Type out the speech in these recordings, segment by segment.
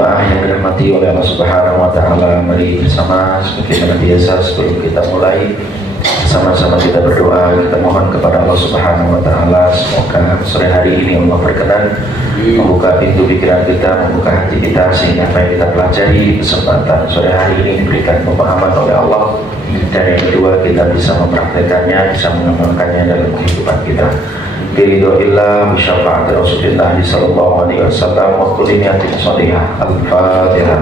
jemaah yang dirahmati oleh Allah Subhanahu wa taala, mari bersama sebagaimana biasa sebelum kita mulai sama-sama kita berdoa, kita mohon kepada Allah Subhanahu wa taala semoga sore hari ini Allah berkenan membuka pintu pikiran kita, membuka hati kita sehingga apa yang kita pelajari di kesempatan sore hari ini diberikan pemahaman oleh Allah, dan yang kedua kita bisa mempraktekannya, bisa mengamalkannya dalam kehidupan kita. Biridhoillah bisyafaati Rasulillah sallallahu alaihi wasallam wa kulli niyatin shalihah. Al-Fatihah.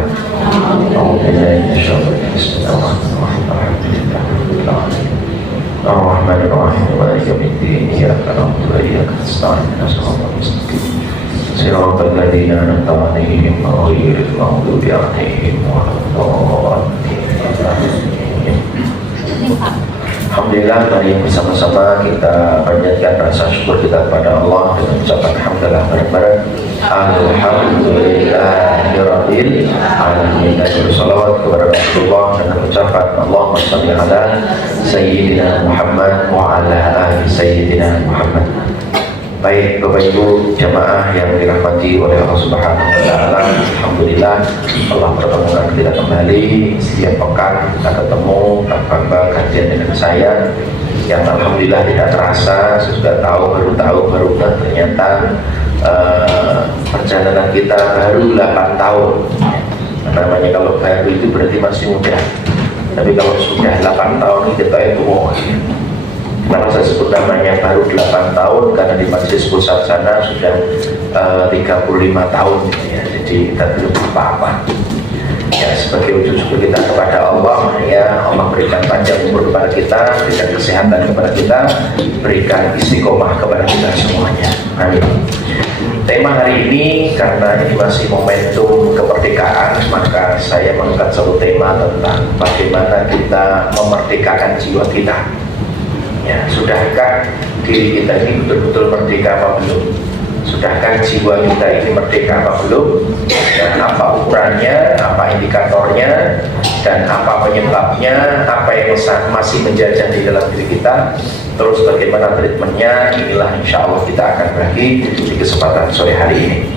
Ar-Rahmanir-Rahim. Maliki yaumiddin. Iyyaka na'budu wa iyyaka nasta'in. Ihdinas siratal mustaqim. Siratal ladzina an'amta 'alaihim ghairil maghdubi 'alaihim waladdallin. Alhamdulillah, mari bersama-sama kita panjatkan rasa syukur kita kepada Allah dengan ucapan alhamdulillah bareng-bareng. Alhamdulillahirabbil alamin. Salawat kepada Rasulullah dengan ucapan Allahumma shalli ala sayyidina Muhammad wa ala ali sayyidina Muhammad. Baik Bapak Ibu jamaah yang dirahmati oleh Allah Subhanahu wa taala, alhamdulillah Allah pertemukan kita kembali. Setiap pekan kita ketemu tanpa kajian dengan saya yang alhamdulillah tidak terasa, sudah baru tahu ternyata perjalanan kita baru 8 tahun. Namanya kalau baru itu berarti masih muda, tapi kalau sudah 8 tahun kita itu kenapa saya sebut namanya baru 8 tahun? Karena di majelis pusat sana sudah 35 tahun ya, jadi kita belum apa-apa ya. Sebagai wujud syukur kita kepada Allah ya, Allah berikan panjang umur kepada kita, berikan kesehatan kepada kita, berikan istiqomah kepada kita semuanya, amin. Tema hari ini karena ini masih momentum kemerdekaan, maka saya mengangkat satu tema tentang bagaimana kita memerdekakan jiwa kita. Ya, sudahkah diri kita ini betul-betul merdeka apa belum? Sudahkah jiwa kita ini merdeka apa belum? Dan apa ukurannya, apa indikatornya, dan apa penyebabnya, apa yang masih menjajah di dalam diri kita, terus bagaimana treatmentnya, inilah insya Allah kita akan bagi di kesempatan sore hari ini.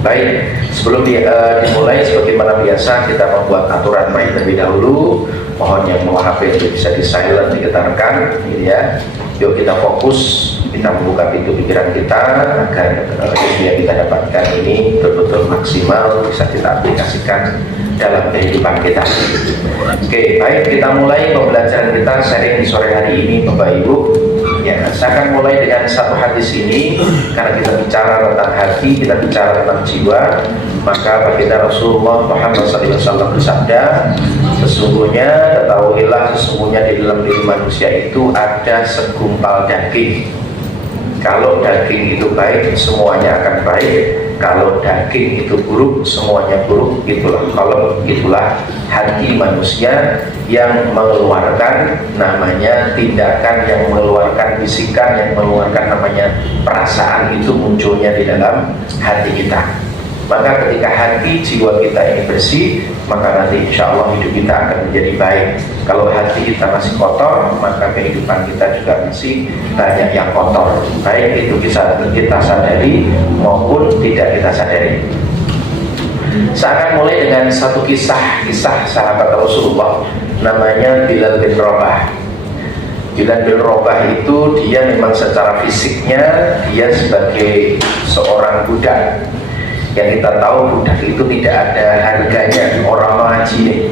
Baik, sebelum dimulai sebagaimana biasa kita membuat aturan main terlebih dahulu. Mohon yang mau HP itu bisa di silent, diketarkan gitu ya. Yuk kita fokus, kita membuka pintu pikiran kita agar ilmu yang kita dapatkan ini betul-betul maksimal bisa kita aplikasikan dalam kehidupan kita. Oke, baik, kita mulai pembelajaran kita sharing di sore hari ini Bapak Ibu. Ya, saya akan mulai dengan satu hadis ini karena kita bicara tentang hati, kita bicara tentang jiwa. Maka baginda Rasulullah Muhammad SAW bersabda, sesungguhnya ketahuilah sesungguhnya di dalam diri manusia itu ada segumpal daging. Kalau daging itu baik, semuanya akan baik. Kalau daging itu buruk, semuanya buruk. Itulah hati manusia yang mengeluarkan namanya tindakan, yang mengeluarkan bisikan, yang mengeluarkan namanya perasaan, itu munculnya di dalam hati kita. Maka ketika hati jiwa kita ini bersih, maka nanti insya Allah hidup kita akan menjadi baik. Kalau hati kita masih kotor, maka kehidupan kita juga masih banyak yang kotor, baik itu bisa kita sadari maupun tidak kita sadari. Saya akan mulai dengan satu kisah sahabat Rasulullah, namanya Bilal bin Rabah. Bilal bin Rabah itu dia memang secara fisiknya dia sebagai seorang budak. Yang kita tahu budak itu tidak ada harganya, orang mengaji nih.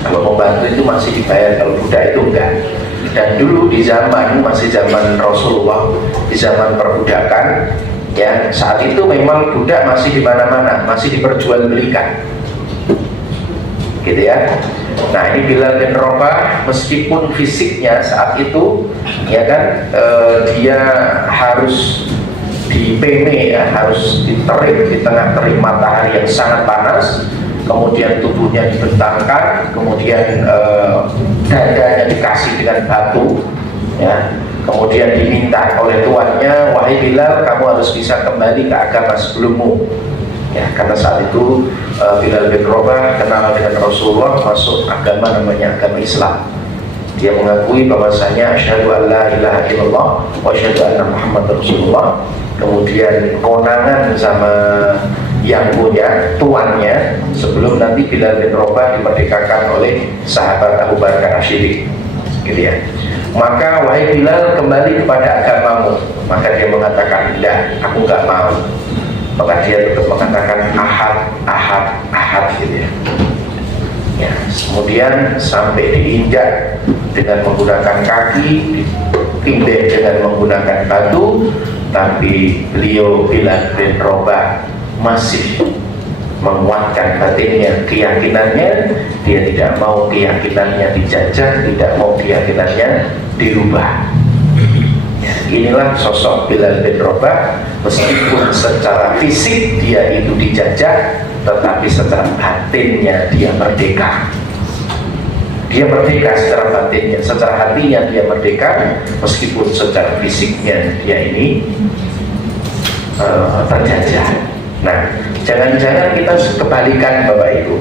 Kalau pembantu itu masih dibayar, kalau budak itu enggak. Dan dulu di masih zaman Rasulullah, di zaman perbudakan ya, saat itu memang budak masih di mana-mana, masih diperjualbelikan gitu ya. Nah, ini Bilal bin Rabah meskipun fisiknya saat itu ya kan dia harus di PM ya, harus diterik di tengah terik matahari yang sangat panas, kemudian tubuhnya dibentangkan, kemudian dadanya dikasih dengan batu ya, kemudian diminta oleh tuannya, wahai Bilal, kamu harus bisa kembali ke agama sebelummu ya, karena saat itu Bilal bin Rabah kenal dengan Rasulullah, masuk agama namanya agama Islam. Dia mengakui bahwasanya asyhadu an la ilaha illallah wa asyhadu anna Muhammadar Rasulullah. Kemudian konangan sama yang punya tuannya sebelum nanti Bilal bin Rabah dimerdekakan oleh sahabat Abu Bakar As-Siddiq, gitu ya. Maka wahai Bilal, kembali kepada agamamu. Maka dia mengatakan, tidak, aku nggak mau. Maka dia tetap mengatakan ahad, ahad, ahad, gitu ya. Ya, kemudian sampai diinjak dengan menggunakan kaki, ditindih dengan menggunakan batu, tapi beliau Bilal bin Rabah masih menguatkan batinnya, keyakinannya. Dia tidak mau keyakinannya dijajah, tidak mau keyakinannya dirubah. Ya, inilah sosok Bilal bin Rabah. Meskipun secara fisik dia itu dijajah, tetapi secara batinnya dia merdeka. Dia merdeka secara batinnya, secara hatinya dia merdeka, meskipun secara fisiknya dia ini terjajah. Nah, jangan-jangan kita kebalikan Bapak Ibu.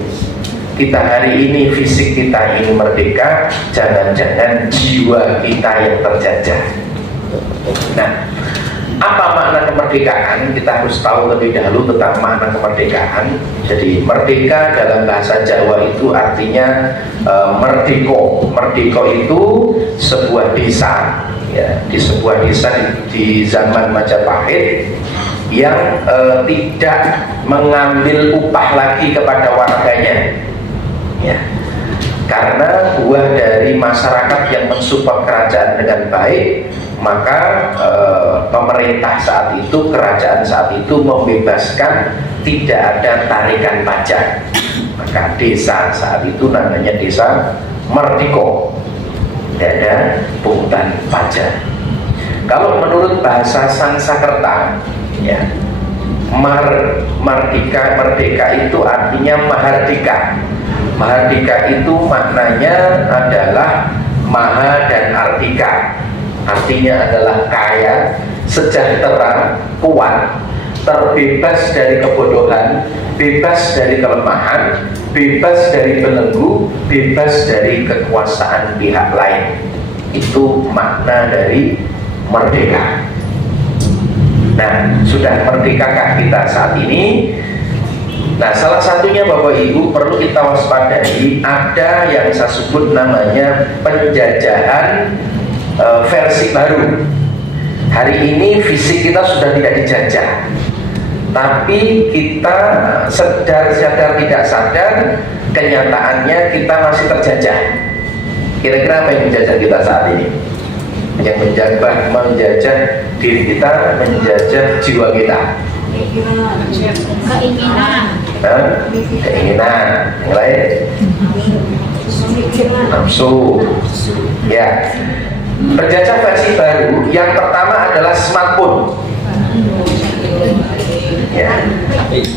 Kita hari ini fisik kita ini merdeka, jangan-jangan jiwa kita yang terjajah. Nah, apa makna kemerdekaan? Kita harus tahu lebih dahulu tentang makna kemerdekaan. Jadi merdeka dalam bahasa Jawa itu artinya merdeko. Merdeko itu sebuah desa, ya, di sebuah desa di zaman Majapahit yang tidak mengambil upah lagi kepada warganya, ya, karena buah dari masyarakat yang mensupport kerajaan dengan baik. Maka pemerintah saat itu, kerajaan saat itu membebaskan, tidak ada tarikan pajak. Maka desa saat itu namanya desa Merdeko, tidak ada pungutan pajak. Kalau menurut bahasa Sanskerta, ya, merdeka itu artinya mahardika. Mahardika itu maknanya adalah maha dan artika. Artinya adalah kaya, sejahtera, kuat, terbebas dari kebodohan, bebas dari kelemahan, bebas dari belenggu, bebas dari kekuasaan pihak lain. Itu makna dari merdeka. Nah, sudah merdekakah kita saat ini? Nah, salah satunya Bapak Ibu perlu kita waspadai, ada yang saya sebut namanya penjajahan versi baru. Hari ini fisik kita sudah tidak dijajah, tapi kita sadar tidak sadar, kenyataannya kita masih terjajah. Kira-kira apa yang menjajah kita saat ini? Yang menjajah diri kita, menjajah jiwa kita. Keinginan. Yang lain? Nafsu. Ya. Penjajah versi baru yang pertama adalah smartphone. Ya.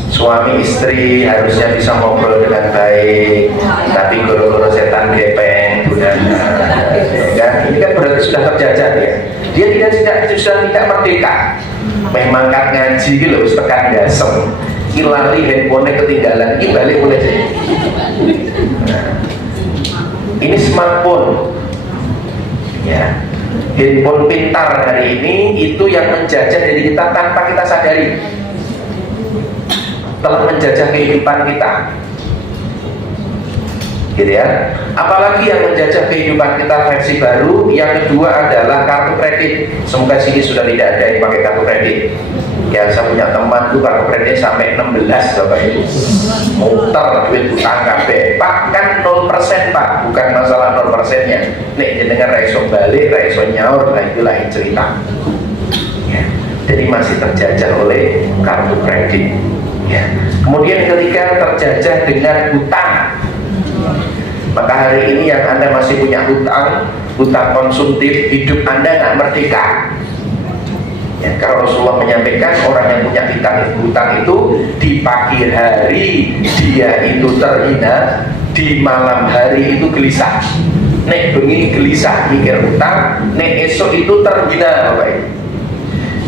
Suami istri harusnya bisa ngobrol dengan baik, tapi goro-goro setan gepeng, kan? Ini kan berarti sudah terjajah ya. Dia sudah tidak merdeka. Memang kan ngaji gitu loh, tekan gasem, ilali handphone ketinggalan, ini balik mulai sih. Nah, ini smartphone. Ya, handphone pintar hari ini itu yang menjajah diri kita tanpa kita sadari, telah menjajah kehidupan kita, gitu ya. Apalagi yang menjajah kehidupan kita versi baru, yang kedua adalah kartu kredit. Semoga sini sudah tidak ada yang pakai kartu kredit. Ya, saya punya teman tuh kartu kredit sampai 16 Bapak Ibu, muter duit utang kabeh. Pak, kan 0% Pak, bukan masalah 0%-nya. Nek jenengan raiso balik, raiso nyaur, nah itu lain cerita. Ya, jadi masih terjajah oleh kartu kredit. Ya. Kemudian ketika terjajah dengan hutang, maka hari ini yang Anda masih punya hutang konsumtif, hidup Anda nggak merdeka. Ya, kalau Rasulullah menyampaikan orang yang punya hutang itu di pagi hari dia itu terhina, di malam hari itu gelisah. Nek bengi gelisah mikir hutang, nek esok itu terhina Bapak Ibu.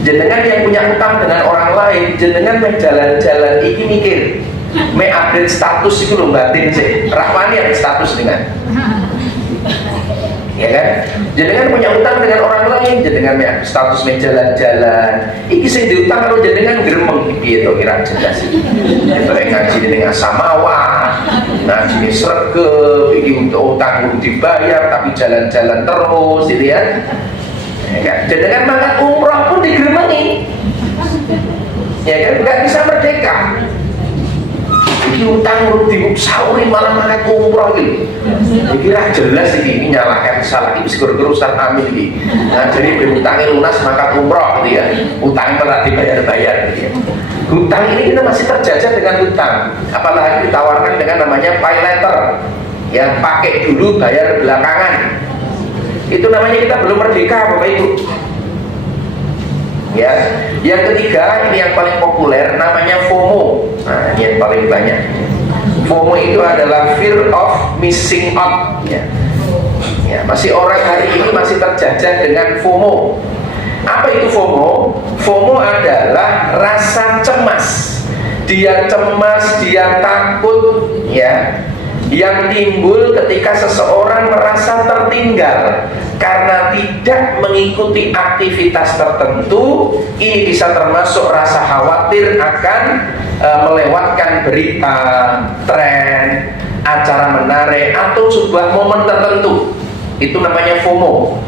Jenengan yang punya hutang dengan orang lain, jenengan jalan-jalan ini mikir, me update status itu loh batin sih, rahmani yang status dengan. ya kan? Jenengan punya utang dengan orang lain, jenengan status jalan-jalan. Iki sing diutang karo jenengan gremeng piye to kira jelas iki. Itu ngaji dengan samawa, ngaji sregep, iki utang kudu dibayar tapi jalan-jalan terus, gitu ya. Ya kan? Jenengan mangkat umroh pun digremengi. Ya kan, nggak bisa merdeka. Iki utang disauri malah mangkat umroh gitu. Kira jelas ini nyalakan salah ini seger-gerusan amin ini. Nah, jadi berhutangnya lunas mangkat umroh gitu ya. Utang malah dibayar-bayar gitu ya. Hutang ini kita masih terjajah dengan hutang. Apalagi ditawarkan dengan namanya pay letter. Yang pakai dulu bayar belakangan. Itu namanya kita belum merdeka Bapak Ibu. Ya, yang ketiga ini yang paling populer namanya FOMO. Nah, ini yang paling banyak. FOMO itu adalah fear of missing out. Ya, ya masih orang hari ini masih terjajah dengan FOMO. Apa itu FOMO? FOMO adalah rasa cemas. Dia cemas, dia takut, ya. Yang timbul ketika seseorang merasa tertinggal karena tidak mengikuti aktivitas tertentu. Ini bisa termasuk rasa khawatir akan melewatkan berita, tren, acara menarik atau sebuah momen tertentu. Itu namanya FOMO.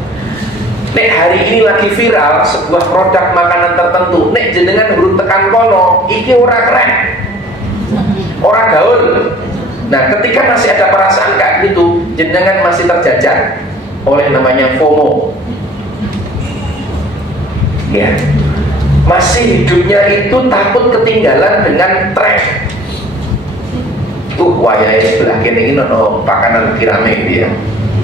Nek hari ini lagi viral sebuah produk makanan tertentu, nek jenengan huruf tekan kono, iki ora keren, ora gaul. Nah, ketika masih ada perasaan kayak gitu, jenengan masih terjajah oleh namanya FOMO. Ya, masih hidupnya itu takut ketinggalan dengan tren. Wayai sebelah kene ini nono pakanan kirame dia.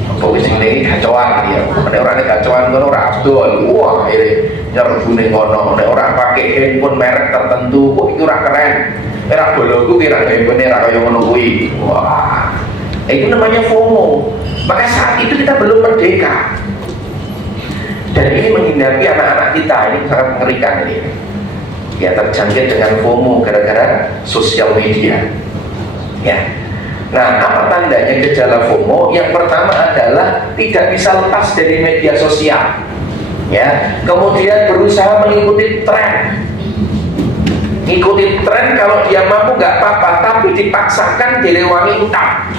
Apa wis ini kacauan dia. Nek ora nek kacauan ngono ora abdol. Wah, ini nyerbune ngono. Nek ora pakai handphone merek tertentu, kok itu ora keren. Era boloku kira handphone ora kaya ngono kuwi. Wah. Itu namanya FOMO. Maka saat itu kita belum merdeka. Dan ini menghindari anak-anak kita, ini sangat mengerikan ini. Ya, terjangkit dengan FOMO gara-gara sosial media. Ya. Nah, apa tandanya gejala FOMO? Yang pertama adalah tidak bisa lepas dari media sosial. Ya. Kemudian berusaha mengikuti tren. Ikuti tren, kalau dia mampu nggak apa-apa, tapi dipaksakan direwangi utang.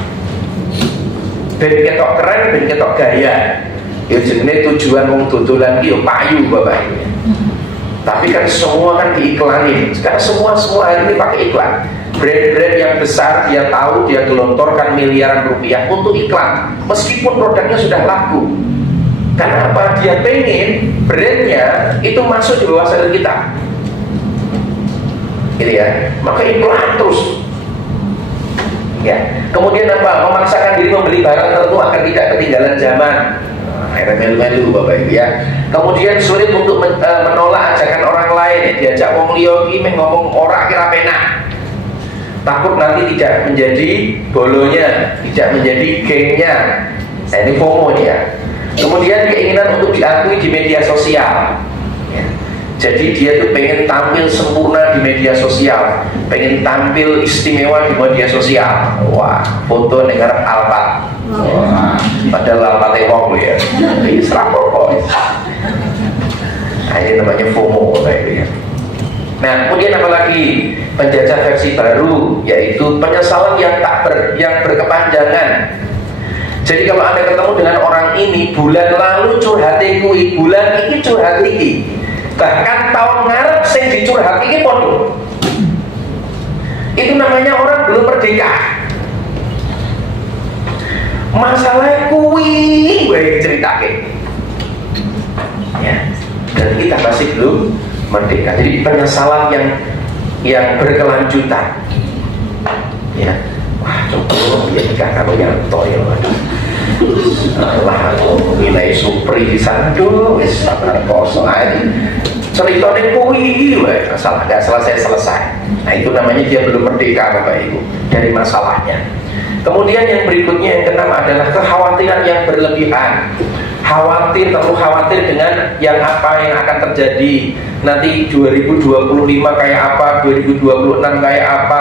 Ben ketok keren, ben ketok gaya. Ya jenenge tujuan wong dodolan ki yo payu Bapak Ibu. Tapi kan semua kan diiklanin. Sekarang semua hari ini pakai iklan. Brand-brand yang besar dia tahu dia gelontorkan miliaran rupiah untuk iklan, meskipun produknya sudah laku. Karena apa? Dia pengen brandnya itu masuk di bawah sadar kita. Gitu ya, maka iklan terus. Ya, kemudian apa? Memaksakan diri membeli barang tertentu agar tidak ketinggalan zaman. Akhirnya melu-melu Bapak Ibu ya. Kemudian sulit untuk menolak ajakan orang lain. Diajak wong liya iki ngomong ora kira penak. Takut nanti tidak menjadi bolonya, tidak menjadi gengnya. Nah, ini FOMO ya. Kemudian keinginan untuk diakui di media sosial. Ya. Jadi dia tuh pengen tampil sempurna di media sosial, pengen tampil istimewa di media sosial. Wah, foto negara Alphard. Wah, padahal Alphard wong ya. Ini serapor kok. Nah, ini namanya FOMO kayak gitu ya. Nah, kemudian apalagi penjajah versi baru, yaitu penyesalan yang berkepanjangan. Jadi kalau Anda ketemu dengan orang ini, bulan lalu curhat kui, bulan ini curhat iki. Bahkan tahun ngarep sing dicurhat iki podo. Itu namanya orang belum merdeka. Masalah kui wae ceritake. Ya. Dan kita masih belum merdeka. Jadi penyesalan yang berkelanjutan. Ya. Wah, coba ya nikah karo yang toyo. Lah nilai supri di sana tuh wis sabar kosong aja. Ceritanya kuwi masalah nggak selesai. Nah, itu namanya dia belum merdeka Bapak Ibu dari masalahnya. Kemudian yang berikutnya yang keenam adalah kekhawatiran yang berlebihan. Terlalu khawatir dengan yang akan terjadi nanti 2025 kayak apa, 2026 kayak apa.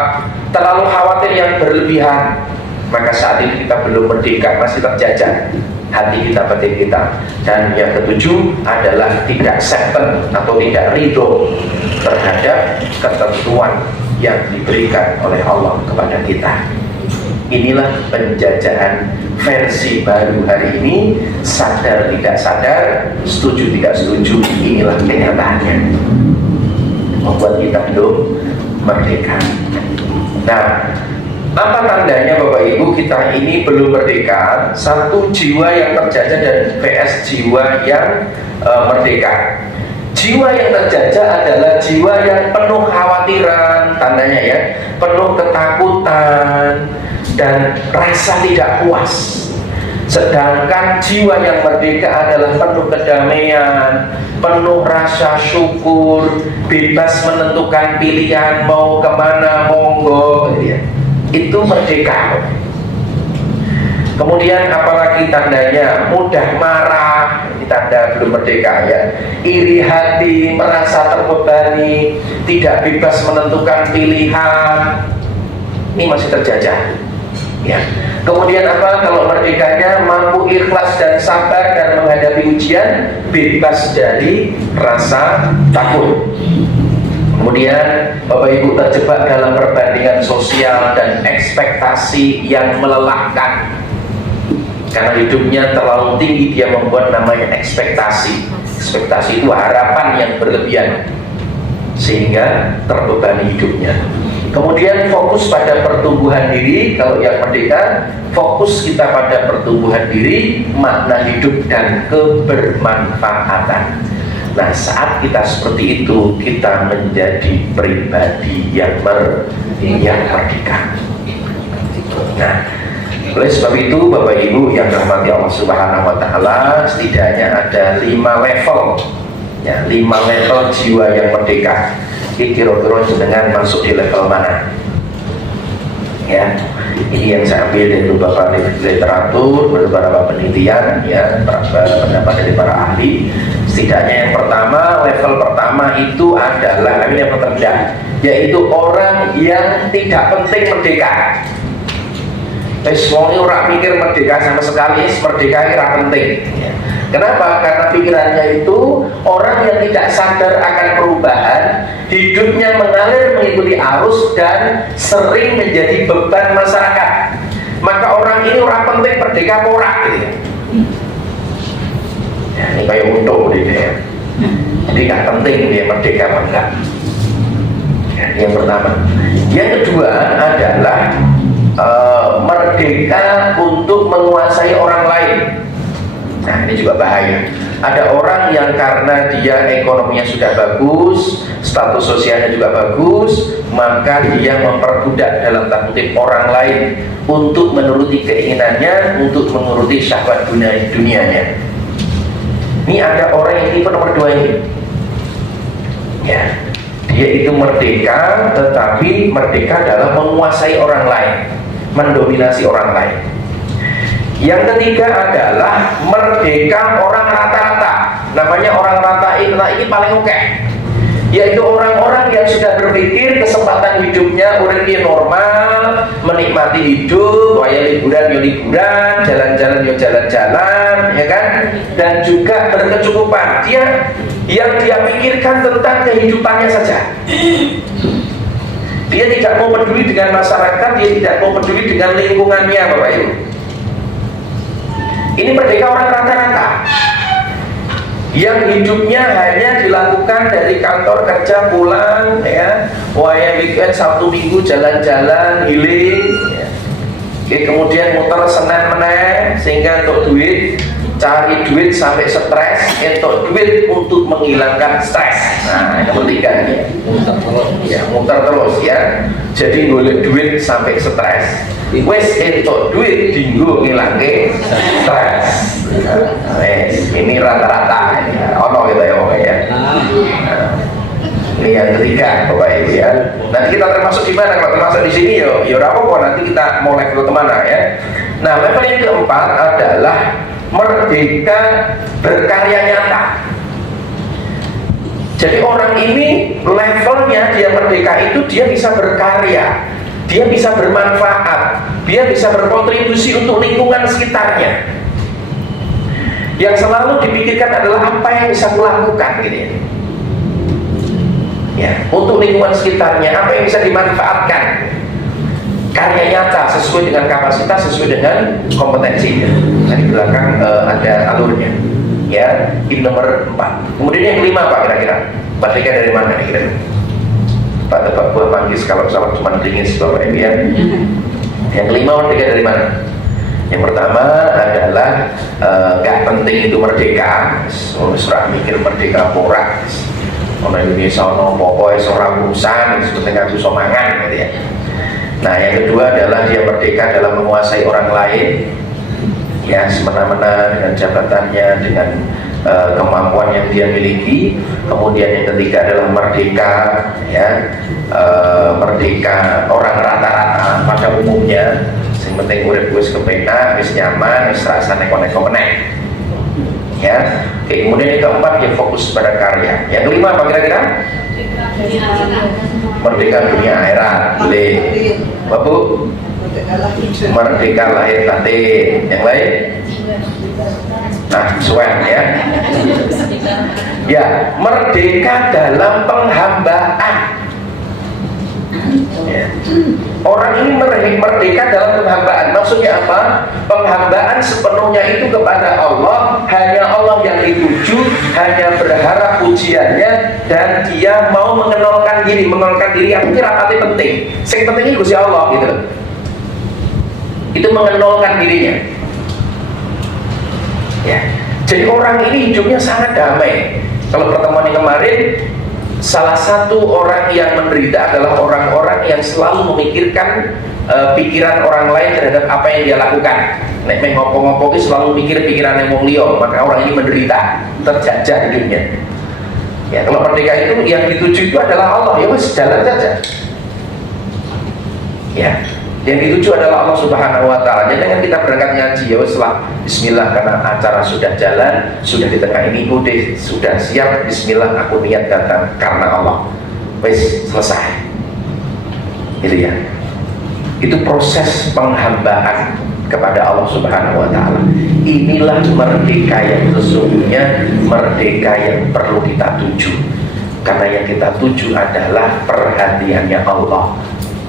Terlalu khawatir yang berlebihan. Maka saat ini kita belum merdeka, masih terjajah. hati kita, batin kita. Dan yang ketujuh adalah tidak acceptance atau tidak ridho terhadap ketentuan yang diberikan oleh Allah kepada kita. Inilah penjajahan versi baru hari ini. Sadar tidak sadar, setuju tidak setuju, inilah kenyataannya. Membuat kita belum merdeka. Nah, apa tandanya Bapak Ibu kita ini belum merdeka? Satu, jiwa yang terjajah dan vs jiwa yang merdeka. Jiwa yang terjajah adalah jiwa yang penuh khawatiran, tandanya ya, penuh ketakutan dan rasa tidak puas. Sedangkan jiwa yang merdeka adalah penuh kedamaian, penuh rasa syukur, bebas menentukan pilihan mau kemana, monggo, gitu ya. Itu merdeka. Kemudian apalagi tandanya? Mudah marah, ini tanda belum merdeka ya. Iri hati, merasa terbebani, tidak bebas menentukan pilihan, ini masih terjajah ya. Kemudian apa? Kalau merdekanya mampu ikhlas dan sabar dan menghadapi ujian, bebas dari rasa takut. Kemudian Bapak Ibu terjebak dalam perbandingan sosial dan ekspektasi yang melelahkan. Karena hidupnya terlalu tinggi, dia membuat namanya ekspektasi. Ekspektasi itu harapan yang berlebihan, sehingga terbebani hidupnya. Kemudian fokus pada pertumbuhan diri. Kalau yang merdeka, fokus kita pada pertumbuhan diri, makna hidup dan kebermanfaatan. Nah, saat kita seperti itu, kita menjadi pribadi yang merdeka. Nah, oleh sebab itu Bapak Ibu yang dirahmati Allah Subhanahu wa taala, setidaknya ada 5 level ya, 5 level jiwa yang merdeka. Ini kira-kira dengan masuk di level mana? Ya, ini yang saya ambil dari beberapa literatur, beberapa penelitian ya, pendapat dari para ahli. Setidaknya yang pertama, level pertama itu adalah ini yang tertendah, yaitu orang yang tidak penting merdeka. Semuanya orang mikir merdeka sama sekali, merdeka kira penting ya. Kenapa? Karena pikirannya itu orang yang tidak sadar akan perubahan, hidupnya mengalir mengikuti arus dan sering menjadi beban masyarakat. Maka orang ini orang penting merdeka porak gitu ya. Ya, ini kayak untuk gitu ya. Jadi gak penting dia merdeka apa enggak. Ya, yang pertama. Yang kedua adalah merdeka untuk menguasai orang lain. Nah, ini juga bahaya. Ada orang yang karena dia ekonominya sudah bagus, status sosialnya juga bagus, maka dia memperbudak dalam tanda kutip orang lain untuk menuruti keinginannya, untuk menuruti syahwat dunianya. Ini ada orang yang tipe nomor 2 ini. Ya, dia itu merdeka, tetapi merdeka dalam menguasai orang lain, mendominasi orang lain. Yang ketiga adalah merdeka orang rata-rata. Namanya orang rata ini paling oke, yaitu orang-orang yang sudah berpikir kesempatan hidupnya uripnya normal, menikmati hidup, waya liburan yo liburan, jalan-jalan yo jalan-jalan, ya kan? Dan juga berkecukupan. Yang dia pikirkan tentang kehidupannya saja. Dia tidak mau peduli dengan masyarakat, dia tidak mau peduli dengan lingkungannya, Bapak Ibu. Ini merdeka orang rata-rata yang hidupnya hanya dilakukan dari kantor kerja pulang ya, waya weekend Sabtu Minggu jalan-jalan healing ya. Oke, kemudian muter Senin meneh sehingga untuk duit, cari duit sampai stres, untuk duit untuk menghilangkan stres. Nah, yang ketiga ini muter terus ya. Jadi golek duit sampai stres. Wes entuk duit dinggo ngilangke stres. Ini rata-rata ini. Ono gitu ya Bapak ya. Ini yang ketiga Bapak Ibu ya. Nanti kita termasuk di mana? Kalau termasuk di sini ya ora apa-apa, nanti kita mau level kemana ya. Nah, level yang keempat adalah merdeka berkarya nyata. Jadi orang ini levelnya dia merdeka itu dia bisa berkarya, dia bisa bermanfaat, dia bisa berkontribusi untuk lingkungan sekitarnya. Yang selalu dipikirkan adalah apa yang bisa kulakukan gitu ya. Ya, untuk lingkungan sekitarnya, apa yang bisa dimanfaatkan, karya nyata sesuai dengan kapasitas, sesuai dengan kompetensinya. Nah, di belakang ada alurnya. Ya, ini nomor 4. Kemudian yang kelima Pak, kira-kira merdeka dari mana nih kira-kira? Pak tebak buah manggis kalau salah cuma dingis Bapak Ibu ya. Yang kelima merdeka dari mana? Yang pertama adalah gak penting itu merdeka, surah mikir merdeka porak. Orang Indonesia ono pokoknya seorang urusan sebetulnya itu somangan gitu ya. Nah yang kedua adalah dia merdeka dalam menguasai orang lain, ya semena-mena dengan jabatannya, dengan kemampuan yang dia miliki. Kemudian yang ketiga adalah merdeka, ya merdeka orang rata-rata pada umumnya. Yang penting urip wis kepenak, wis nyaman, wis rasa neko-neko meneh. Ya, oke, kemudian yang keempat dia fokus pada karya. Yang kelima apa kira-kira? Merdeka dunia akhirat. Bapak merdeka lahir batin. Yang lain? Nah, suwen ya. Ya, merdeka dalam penghambaan. Ya. Orang ini merdeka dalam penghambaan. Maksudnya apa? Penghambaan sepenuhnya itu kepada Allah. Hanya Allah yang dituju, hanya berharap pujiannya, dan dia mau mengenalkan diri. Mengenalkan diri aku kira rapatnya penting. Yang penting ini Gusti Allah gitu. Itu mengenalkan dirinya. Ya. Jadi orang ini hidupnya sangat damai. Kalau pertemuan yang kemarin, salah satu orang yang menderita adalah orang-orang yang selalu memikirkan pikiran orang lain terhadap apa yang dia lakukan. Nek ngopo-ngopo selalu mikir pikiran yang wong liya, maka orang ini menderita, terjajah hidupnya. Ya, kalau merdeka itu yang dituju itu adalah Allah, ya wes jalan saja. Ya, yang dituju adalah Allah Subhanahu wa taala. Jangan kita berangkat ngaji ya wes lah bismillah karena acara sudah jalan, sudah di tengah ini udah sudah siap, bismillah aku niat datang karena Allah. Wes selesai. Itu ya. Itu proses penghambaan kepada Allah Subhanahu wa taala. Inilah merdeka yang sesungguhnya, merdeka yang perlu kita tuju. Karena yang kita tuju adalah perhatiannya Allah.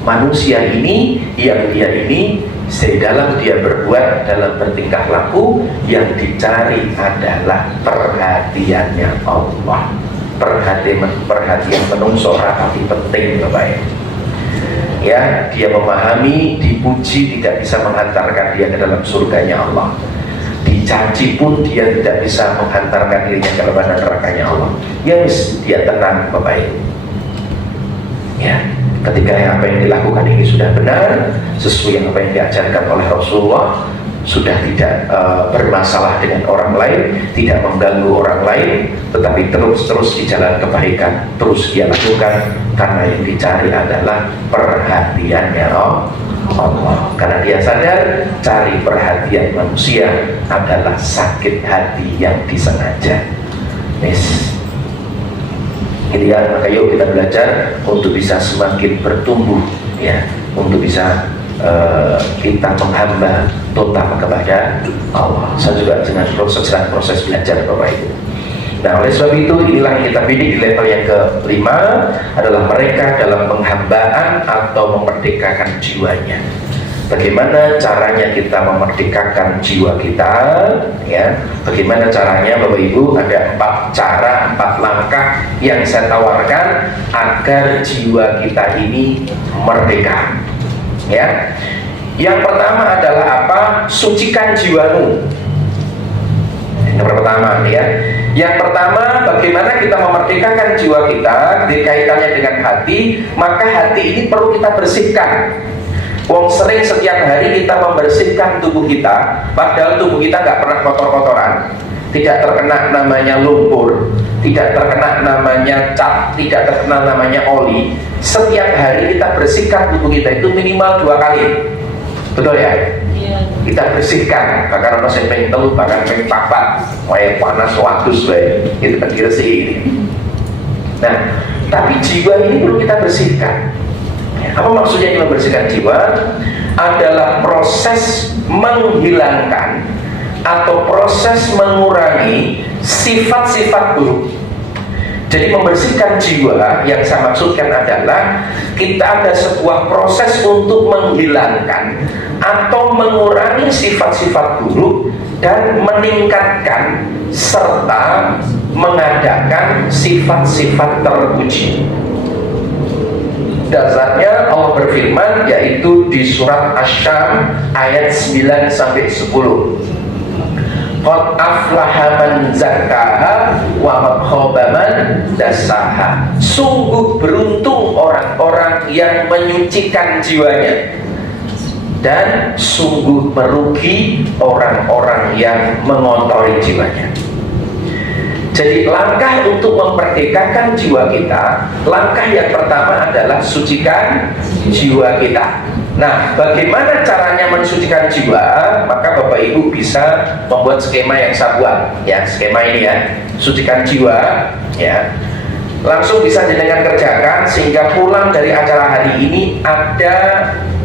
Manusia ini, yang dia ini, sedalam dia berbuat, dalam bertingkah laku, yang dicari adalah perhatiannya Allah. Perhatian menungso rapati penting Bapak. Ya, dia memahami, dipuji tidak bisa menghantarkan dia ke dalam surganya Allah. Dicaci pun dia tidak bisa menghantarkan dirinya ke dalam nerakanya Allah. Yes, dia tenang Bapak. Ya, ketika apa yang dilakukan ini sudah benar, sesuai apa yang diajarkan oleh Rasulullah, sudah tidak bermasalah dengan orang lain, tidak mengganggu orang lain, tetapi terus di jalan kebaikan, terus dia lakukan, karena yang dicari adalah perhatiannya Allah. Karena dia sadar cari perhatian manusia adalah sakit hati yang disengaja. Yes. Maka yuk kita belajar untuk bisa semakin bertumbuh, ya, untuk bisa kita menghamba total kepada Allah. Saya juga dengan proses belajar Bapak Ibu. Nah, oleh sebab itu inilah yang kita bidik di level yang kelima adalah mereka dalam penghambaan atau memerdekakan jiwanya. Bagaimana caranya kita memerdekakan jiwa kita, ya? Bagaimana caranya Bapak Ibu? Ada 4 cara, 4 langkah yang saya tawarkan agar jiwa kita ini merdeka. Ya, yang pertama adalah apa? Sucikan jiwamu. Yang pertama, ya. Yang pertama, bagaimana kita memerdekakan jiwa kita dikaitannya dengan hati, maka hati ini perlu kita bersihkan. Wong sering setiap hari kita membersihkan tubuh kita, padahal tubuh kita nggak pernah kotor-kotoran, tidak terkena namanya lumpur, tidak terkena namanya cat, tidak terkena namanya oli. Setiap hari kita bersihkan tubuh kita itu minimal 2 kali, betul ya? Iya. Kita bersihkan, bahkan orang yang pengen telu, bahkan pengen papat, wae panas wadus wae, itu kan diresiki. Nah, tapi jiwa ini perlu kita bersihkan. Apa maksudnya membersihkan jiwa? Adalah proses menghilangkan atau proses mengurangi sifat-sifat buruk. Jadi membersihkan jiwa yang saya maksudkan adalah kita ada sebuah proses untuk menghilangkan atau mengurangi sifat-sifat buruk dan meningkatkan serta mengadakan sifat-sifat terpuji. Dasarnya Allah berfirman yaitu di surat Asy-Syam ayat 9 sampai 10. Qad aflaha man zakkaha wa man khaba man dassaha. Sungguh beruntung orang-orang yang menyucikan jiwanya, dan sungguh merugi orang-orang yang mengotori jiwanya. Jadi langkah untuk memerdekakan jiwa kita, langkah yang pertama adalah sucikan jiwa kita. Nah, bagaimana caranya mensucikan jiwa? Maka Bapak Ibu bisa membuat skema yang saya buat, ya, skema ini ya, sucikan jiwa, ya. Langsung bisa jenengan kerjakan sehingga pulang dari acara hari ini ada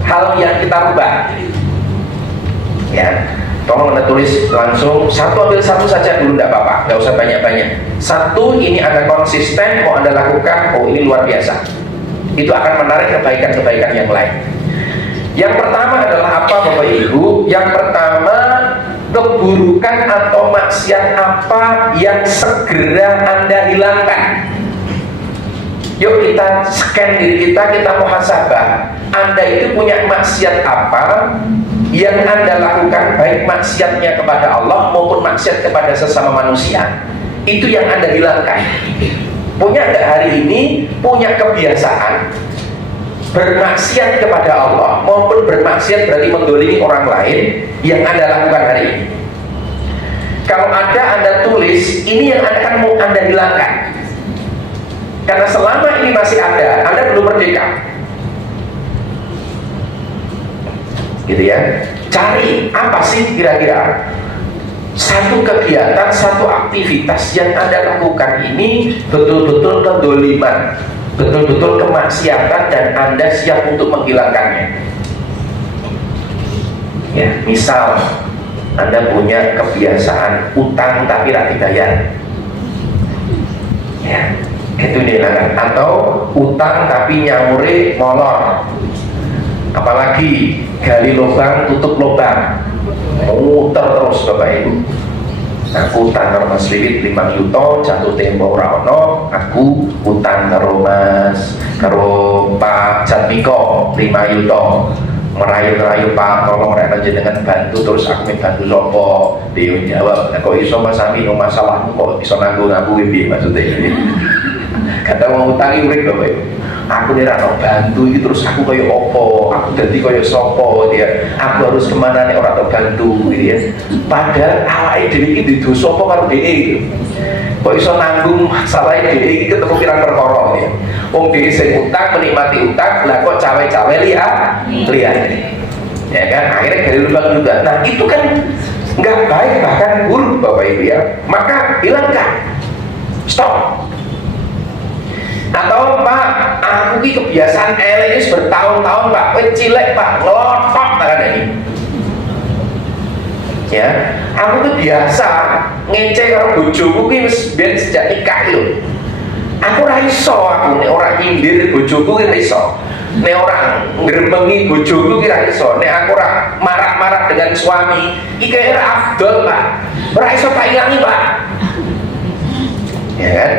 hal yang kita rubah, ya. Tolong Anda tulis langsung, ambil satu saja dulu, tidak apa-apa, nggak usah banyak-banyak. Satu, ini Anda konsisten, mau Anda lakukan, oh ini luar biasa. Itu akan menarik kebaikan-kebaikan yang lain. Yang pertama adalah apa Bapak Ibu? Yang pertama, keburukan atau maksiat apa yang segera Anda hilangkan. Yuk kita scan diri kita muhasabah. Anda itu punya maksiat apa yang Anda lakukan, baik maksiatnya kepada Allah maupun maksiat kepada sesama manusia. Itu yang Anda hilangkan. Punya nggak hari ini punya kebiasaan bermaksiat kepada Allah maupun bermaksiat berarti mendolimi orang lain yang Anda lakukan hari ini? Kalau ada, Anda tulis, ini yang akan mau Anda hilangkan. Karena selama ini masih ada, Anda belum merdeka. Gitu ya. Cari apa sih kira-kira satu kegiatan, satu aktivitas yang Anda lakukan ini betul-betul kedoliman, betul-betul kemaksiatan, dan Anda siap untuk menghilangkannya. Ya, misal Anda punya kebiasaan utang tapi tidak dibayar, ya, itu dihilangkan. Atau utang tapi nyamure molor, apalagi gali lubang tutup lubang, muter terus Bapak Ibu. Aku utang karo Mas Liwit 5 juta, jatuh tempo ora ono, aku utang karo Mas karo Pak Jatmiko 5 juta. Merayu-rayu Pak, tolong rek jenengan bantu, terus aku bantu sopo? Dia jawab, kok iso Mas Ami no masalahmu kok iso nanggung-nanggung piye maksudnya ini. Kata mau utangi urip Bapak Ibu. Aku nih rano bantu gitu, terus aku kayak opo, aku jadi kayak sopo dia, aku harus kemana nih orang terbantu gitu ya. Padahal awalnya diri itu dosa apa karo diri gitu. Kok iso nanggung masalahnya diri itu ketemu pirang perkara ya. Wong diri sing utang menikmati utang, lah kok cawe-cawe lihat, ya kan, akhirnya gali lubang juga. Nah itu kan nggak baik, bahkan buruk Bapak Ibu ya. Maka hilangkan, stop. Atau Pak, aku ki kebiasaan elek wis bertahun-tahun Pak, kowe cilek Pak, ngelotok kan ini. Ya, aku tuh biasa ngece karo bojoku ki wis ben sejak nikah lho. Aku ra iso, aku nek ora nyindir bojoku ki ra iso. Nek ora ngremengi bojoku ki ra iso. Nek aku ora marah-marah dengan suami, iki ora afdol Pak. Ora iso tak ilangi Pak. Ya kan?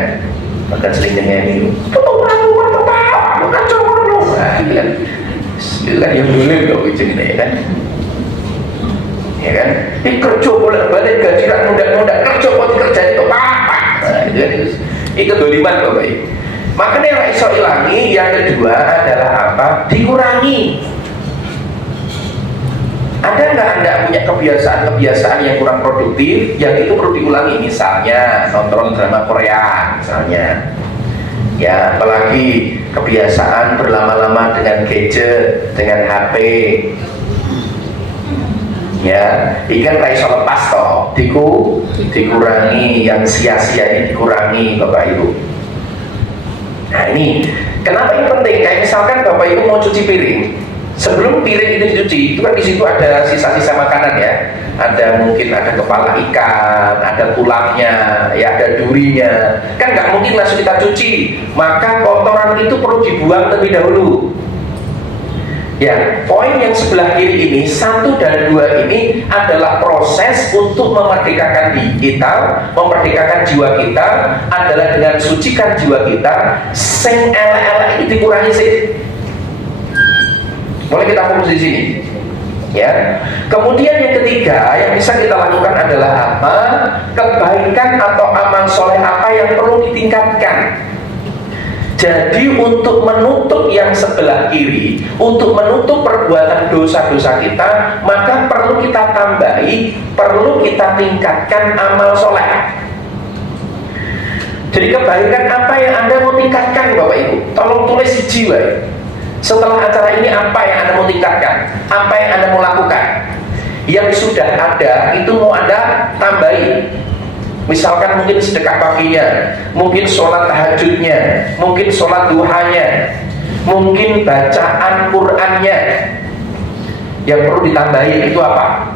Bahkan selingnya ini bukan cowok lu, itu kan yang dulu kok ujung ini kan, ya kan? Ini kerja bolak-balik gajian muda-muda, kerja kok dikerjain itu apa? Itu doliman Bapak Ibu. Makanya yang iso ilangi, yang kedua adalah apa? Dikurangi. Ada nggak Anda punya kebiasaan-kebiasaan yang kurang produktif, yang itu perlu diulangi? Misalnya nonton drama Korea misalnya, ya, apalagi kebiasaan berlama-lama dengan gadget, dengan HP, ya, ikan raiso lepas toh, dikurangi, yang sia-sia ini dikurangi Bapak Ibu. Nah ini, kenapa ini penting? Kayak misalkan Bapak Ibu mau cuci piring, sebelum piring itu dicuci, itu kan di situ ada sisa-sisa makanan ya. ada mungkin ada kepala ikan, ada tulangnya, ya ada durinya, kan nggak mungkin langsung kita cuci, maka kotoran itu perlu dibuang terlebih dahulu. Ya, poin yang sebelah kiri ini, 1 dan 2 ini adalah proses untuk memerdekakan diri kita, memerdekakan jiwa kita, adalah dengan sucikan jiwa kita, sing elek-elek ini dikurangi sih. Boleh kita fokus di sini. Ya. Kemudian yang ketiga yang bisa kita lakukan adalah apa? Kebaikan atau amal soleh apa yang perlu ditingkatkan. Jadi untuk menutup yang sebelah kiri, untuk menutup perbuatan dosa-dosa kita, maka perlu kita tambahi, perlu kita tingkatkan amal soleh. Jadi kebaikan apa yang Anda mau tingkatkan Bapak Ibu? Tolong tulis di jiwa. Setelah acara ini apa yang Anda mau tingkatkan? Apa yang Anda mau lakukan? Yang sudah ada itu mau Anda tambahi. Misalkan mungkin sedekah paginya, mungkin sholat tahajudnya, mungkin sholat duhanya, mungkin bacaan Qur'annya. Yang perlu ditambahi itu apa?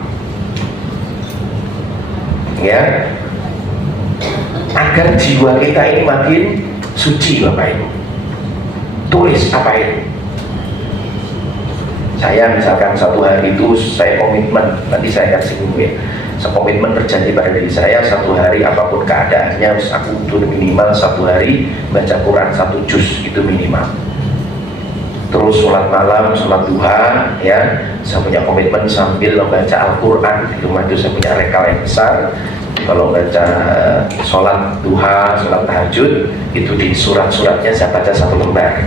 Ya, agar jiwa kita ini makin suci Bapak Ibu. Tulis apa itu? Saya misalkan satu hari itu saya komitmen, nanti saya akan singgung ya. Komitmen terjadi pada diri saya, satu hari apapun keadaannya aku butuh minimal satu hari baca Quran 1 juz, itu minimal. Terus sholat malam, sholat duha, ya saya punya komitmen sambil membaca Al-Quran. Di rumah itu saya punya rekal yang besar. Kalau baca sholat duha, sholat tahajud, itu di surat-suratnya saya baca 1 lembar.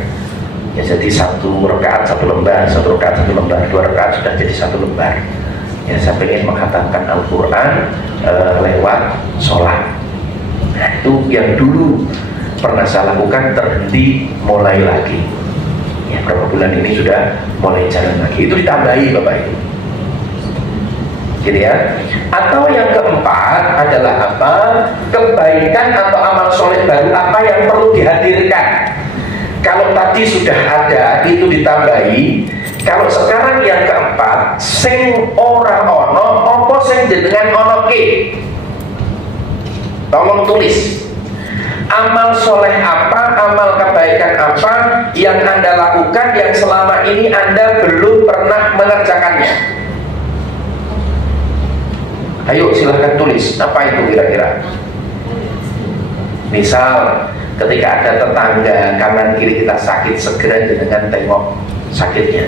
Ya, jadi 1 rakaat 1 lembar, 1 rakaat 1 lembar, 2 rakaat sudah jadi 1 lembar. Ya, saya ingin menghatamkan Al-Quran lewat sholat. Nah, itu yang dulu pernah saya lakukan, terhenti, mulai lagi. Ya, berapa bulan ini sudah mulai jalan lagi. Itu ditambahi Bapak Ibu. Gitu ya. Atau yang keempat adalah apa? Kebaikan atau amal soleh baru apa yang perlu dihadirkan. Kalau tadi sudah ada, itu ditambahi. Kalau sekarang yang keempat, sing ora ono, opo sing jenengan ono ke? Tolong tulis. Amal soleh apa, amal kebaikan apa yang Anda lakukan yang selama ini Anda belum pernah mengerjakannya? Ayo silahkan tulis. Apa itu kira-kira? Misal, ketika ada tetangga kanan kiri kita sakit, segera jenengan tengok sakitnya.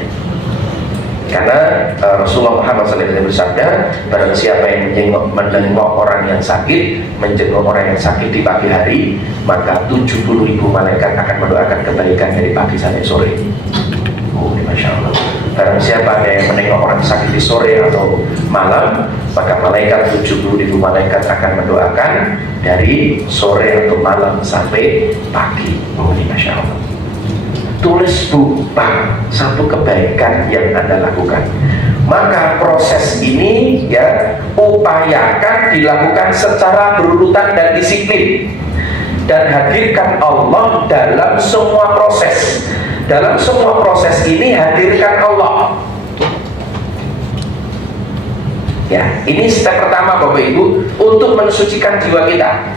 Karena Rasulullah Muhammad SAW bersabda, barang siapa yang menengok orang yang sakit, menjenguk orang yang sakit di pagi hari, maka 70.000 malaikat akan mendoakan kebaikan dari pagi sampai sore. Oh, Masya Allah. Barang siapa yang menengok orang sakit di sore atau malam, maka malaikat 70.000 malaikat akan mendoakan dari sore atau malam sampai pagi. Oh, Masya Allah. Tulis Bu, Pak, 1 kebaikan yang Anda lakukan. Maka proses ini ya upayakan dilakukan secara berurutan dan disiplin, dan hadirkan Allah dalam semua proses. Dalam semua proses ini hadirkan Allah. Ya, ini step pertama Bapak Ibu untuk mensucikan jiwa kita.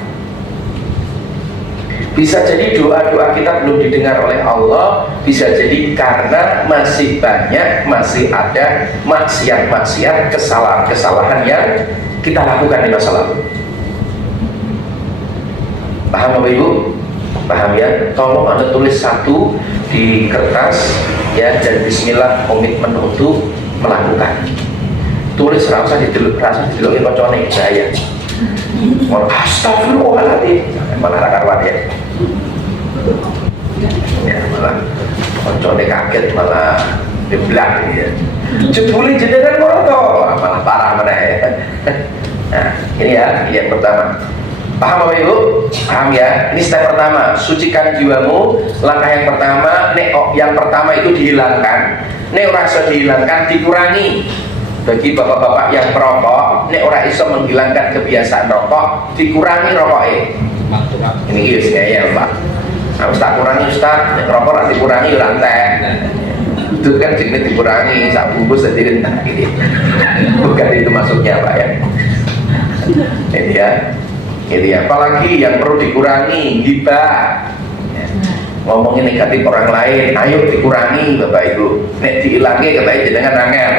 Bisa jadi doa-doa kita belum didengar oleh Allah, bisa jadi karena masih banyak, masih ada maksiat-maksiat, kesalahan-kesalahan yang kita lakukan di masa lalu. Paham Bapak Ibu? Paham ya? Tolong Anda tulis 1 di kertas ya, dan bismillah komitmen untuk melakukan. Tulis rasa didelokin kocone saya. Astagfirullahaladzim, malah karuan ya. Ya malah kocone kaget, malah geblak ya. Jebule jenengan moto, malah parah mana ya. Nah, ini ya, yang pertama. Paham Bapak Ibu? Paham ya? Ini step pertama, sucikan jiwamu. Langkah yang pertama, yang pertama itu dihilangkan. Nek rasa dihilangkan, dikurangi. Bagi bapak-bapak yang perokok, nek ora iso menghilangkan kebiasaan rokok, dikurangi rokoknya. Ini guys, ya Pak. Harus tak kurangi Ustaz, nek rokok harus dikurangi lantai. Itu kan jenis dikurangi, sak bungkus jadi rendah gitu. Bukan itu maksudnya Pak ya. Ini ya. Ini ya. Apalagi yang perlu dikurangi, ghibah. Ya. Ngomongin negatif orang lain, ayo dikurangi Bapak Ibu. Nek diilangi kata jenengan angel.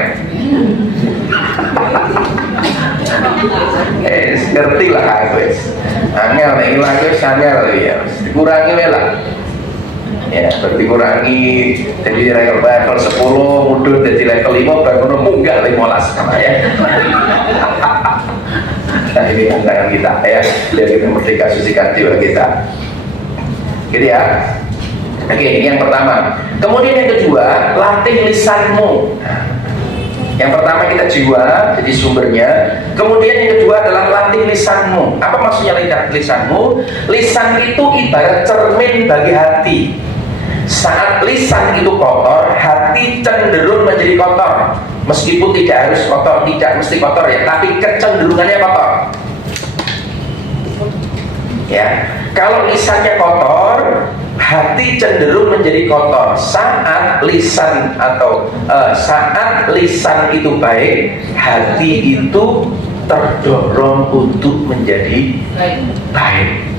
Ngerti lah guys. Angel nek ilang wis angel ya. Dikurangi lah. Ya, dikurangi jadi level 10 mundur jadi level 5 baru munggah 15 sama ya. Nah ini tantangan kita ya, dari merdeka sucikan jiwa kita gitu ya. Oke, ini yang pertama. Kemudian yang kedua, latih lisanmu. Yang pertama kita jiwa, jadi sumbernya. Kemudian yang kedua adalah latih lisanmu. Apa maksudnya lisanmu? Lisan itu ibarat cermin bagi hati. Saat lisan itu kotor, hati cenderung menjadi kotor. Meskipun tidak harus kotor, tidak mesti kotor ya, tapi kecenderungannya kotor. Ya, kalau lisannya kotor, hati cenderung menjadi kotor. Saat lisan saat lisan itu baik, hati itu terdorong untuk menjadi baik.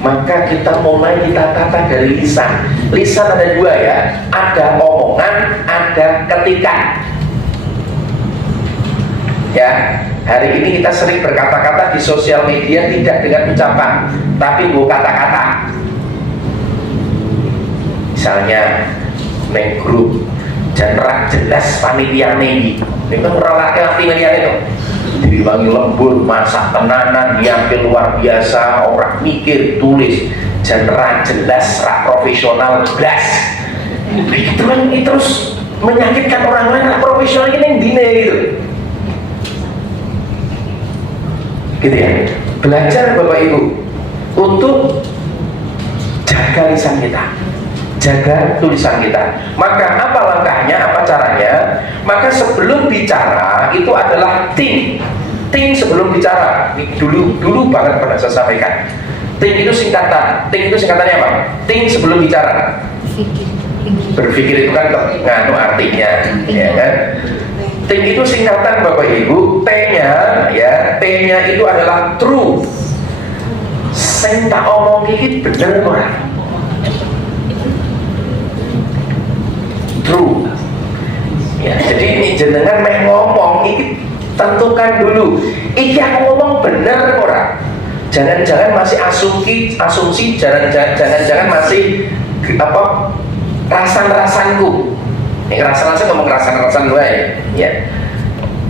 Maka kita mulai kita tata dari lisan. Lisan ada dua ya, ada omongan, ada ketikan. Ya, hari ini kita sering berkata-kata di sosial media tidak dengan ucapan, tapi bukan kata-kata. Misalnya neng grup jangan jelas panitia ini kan orang laki-laki itu diwangi lembut, masak tenanan, diambil luar biasa, orang mikir, tulis jangan jelas, rak profesional, gas itu kan terus menyakitkan orang lain. Rak profesional ini yang dine gitu ya. Belajar Bapak Ibu untuk jaga lisan kita, jaga tulisan kita. Maka apa langkahnya, apa caranya? Maka sebelum bicara itu adalah think sebelum bicara. Dulu banget pernah saya sampaikan. Think itu singkatan. Think itu singkatannya apa? Think sebelum bicara. Berpikir itu kan nganu artinya, ya kan? Think itu singkatan Bapak Ibu. T-nya ya, T-nya itu adalah true. Sing tak omong iki bener ora? True. Ya, jadi ini jenengan meh ngomong iki tentukan dulu. Iki aku ngomong bener ora? Jangan-jangan masih asumsi, jangan-jangan masih apa? Rasan-rasanku. Ini rasan-rasan ngomong rasan-rasan gue ya.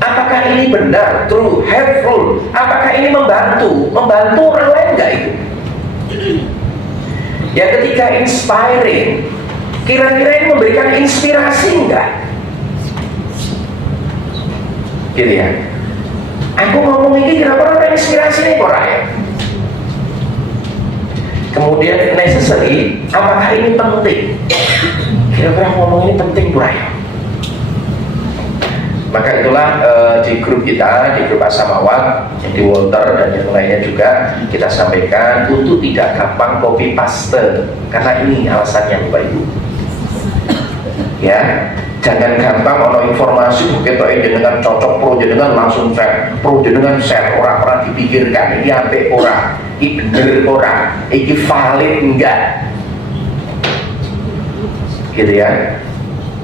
Apakah ini benar, true, helpful? Apakah ini membantu orang lain enggak itu? Ya, ketika inspiring, kira-kira ini memberikan inspirasi enggak? Gitu ya. Aku ngomong ini kira-kira ada inspirasi nih orang ya. Kemudian necessary, apakah ini penting? Kira-kira ngomong ini penting pura ya. Maka itulah di grup kita, di grup Asamawat, di Walter dan yang lainnya juga kita sampaikan untuk tidak gampang copy paste, karena ini alasannya Bapak Ibu. Ya, jangan gampang ono informasi begitu dengan cocok pro jenengan langsung share, pro jenengan share, orang dipikirkan ini apik ora, ini bener ora, ini valid enggak, gitu ya.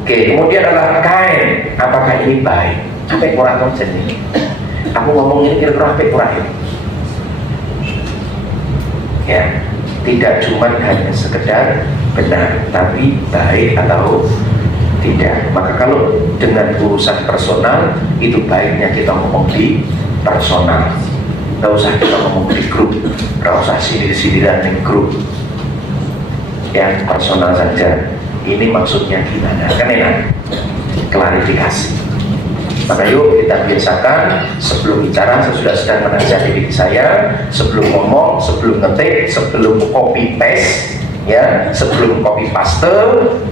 Oke, kemudian adalah kain, apakah ini baik? Apik ora to jenenge? Aku ngomong ini kira-kira apik ora ya? Ya, tidak cuma hanya sekedar benar, tapi baik atau tidak. Maka kalau dengan urusan personal, itu baiknya kita ngomong di personal. Gak usah kita ngomong di grup, gak usah sindir-sindiran di grup. Yang personal saja. Ini maksudnya gimana? Kan enak. Klarifikasi. Maka yuk kita biasakan sebelum bicara, saya sudah sedang menasihati diri saya, sebelum ngomong, sebelum ngetik, sebelum copy paste, ya, sebelum copy paste,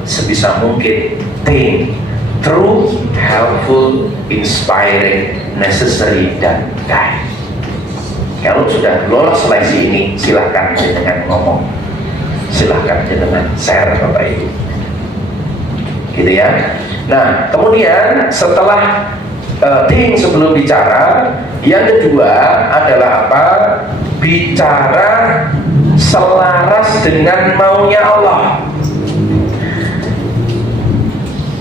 sebisa mungkin think, true, helpful, inspiring, necessary, dan guide. Kalau sudah lolos seleksi ini, silahkan dengan ngomong, silahkan dengan share Bapak Ibu. gitu ya. Nah, kemudian setelah think sebelum bicara, yang kedua adalah apa? Bicara selaras dengan maunya Allah.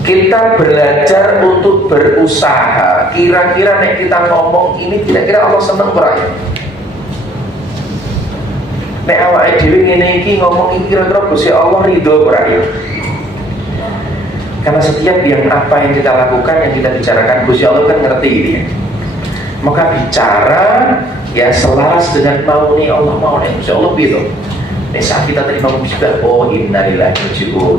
Kita belajar untuk berusaha. Kira-kira nek kita ngomong ini kira-kira Allah seneng ora ya? Nek awake dhewe ngene iki ngomong iki kira-kira Gusti Allah ridho ora ya? Karena setiap yang apa yang kita lakukan, yang kita bicarakan, Gusti Allah kan ngerti ini ya. Maka bicara ya selaras dengan maunya Allah, maunya Gusti Allah gitu. Saat kita terima musibah, oh innalillahi wa inna ilaihi raji'un.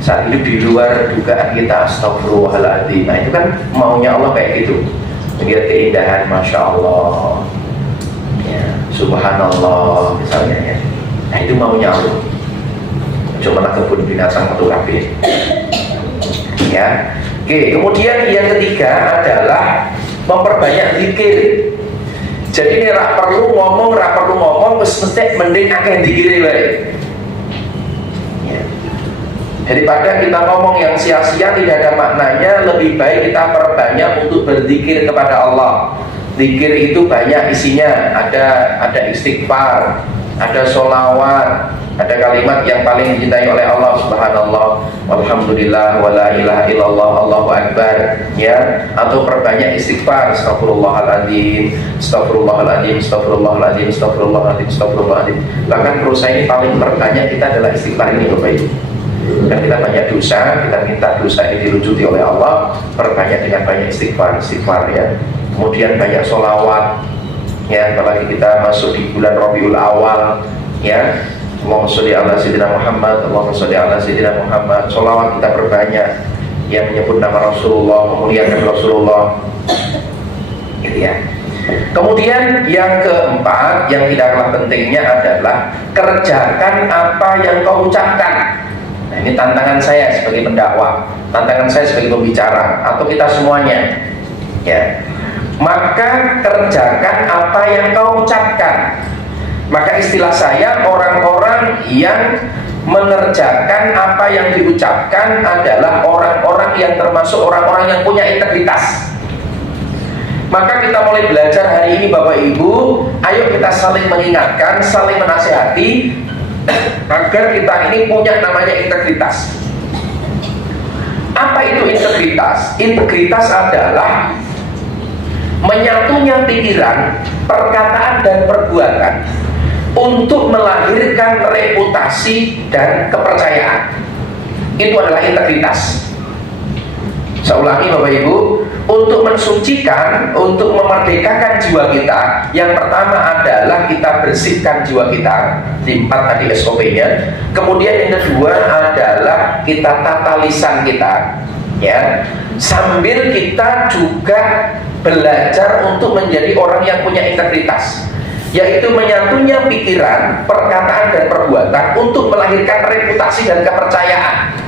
Saat itu di luar dugaan kita, astagfirullahaladzim. Nah itu kan maunya Allah kayak gitu. Melihat keindahan, masya Allah, ya, subhanallah misalnya ya. Nah itu maunya Allah. Cuma nak kebun binatang atau kabeh. Ya, oke. Kemudian yang ketiga adalah memperbanyak zikir. Jadi ini rak perlu ngomong, mesti mending akeh zikir wae. Ya. Daripada kita ngomong yang sia-sia tidak ada maknanya, lebih baik kita perbanyak untuk berzikir kepada Allah. Zikir itu banyak isinya, ada istighfar, ada sholawat, ada kalimat yang paling dicintai oleh Allah, subhanallah, walhamdulillah, wala ilaha illallah, Allahu akbar, ya. Atau perbanyak istighfar, astagfirullahaladzim, astagfirullahaladzim, astagfirullahaladzim, astagfirullahaladzim, astagfirullahaladzim. Bahkan perusahaan ini paling terbanyak kita adalah istighfar ini, Bapak Ibu. Dan kita banyak dosa, kita minta dosa ini dilucuti oleh Allah, perbanyak dengan banyak istighfar ya. Kemudian banyak sholawat, ya, apalagi kita masuk di bulan Rabiul Awal, ya. Allahumma sholli ala sayyidina Muhammad, Allahumma sholli ala sayyidina Muhammad. Sholawat kita perbanyak, yang menyebut nama Rasulullah, memuliakan Rasulullah, gitu ya. Kemudian yang keempat, yang tidak kalah pentingnya adalah kerjakan apa yang kau ucapkan. Nah ini tantangan saya sebagai pendakwah, tantangan saya sebagai pembicara, atau kita semuanya, ya. Maka kerjakan apa yang kau ucapkan. Maka istilah saya, orang-orang yang mengerjakan apa yang diucapkan adalah orang-orang yang termasuk orang-orang yang punya integritas. Maka kita mulai belajar hari ini Bapak Ibu, ayo kita saling mengingatkan, saling menasihati agar kita ini punya namanya integritas. Apa itu integritas? Integritas adalah menyatunya pikiran, perkataan dan perbuatan untuk melahirkan reputasi dan kepercayaan. Itu adalah integritas. Saya ulangi Bapak Ibu, untuk mensucikan, untuk memerdekakan jiwa kita, yang pertama adalah kita bersihkan jiwa kita, di 4 tadi SOP-nya. Kemudian yang kedua adalah kita tata lisan kita, ya, sambil kita juga belajar untuk menjadi orang yang punya integritas, yaitu menyatunya pikiran, perkataan dan perbuatan untuk melahirkan reputasi dan kepercayaan.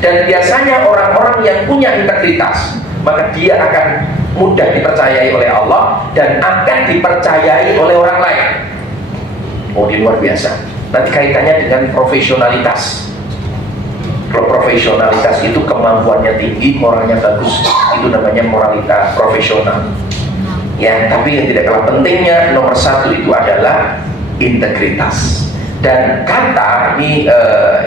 Dan biasanya orang-orang yang punya integritas, maka dia akan mudah dipercayai oleh Allah dan akan dipercayai oleh orang lain. Oh, ini luar biasa. Nanti kaitannya dengan profesionalitas. Kalau profesionalitas itu kemampuannya tinggi, moralnya bagus, itu namanya moralitas profesional. Ya, tapi yang tidak kalah pentingnya, nomor 1 itu adalah integritas. Dan kata ini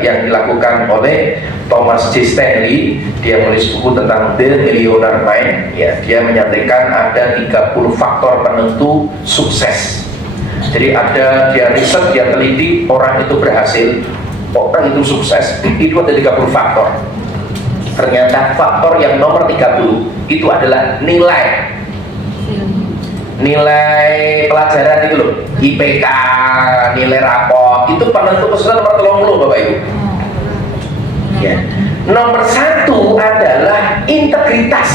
yang dilakukan oleh Thomas J. Stanley, dia menulis buku tentang The Millionaire Mind, ya, dia menyatakan ada 30 faktor penentu sukses. Jadi ada, dia riset, dia teliti, orang itu berhasil, orang itu sukses, itu ada 30 faktor. Ternyata faktor yang nomor 30 itu adalah nilai pelajaran itu loh, IPK, nilai rapor, itu penentu kesuksesan nomor 30 Bapak Ibu. Ya. Nomor 1 adalah integritas.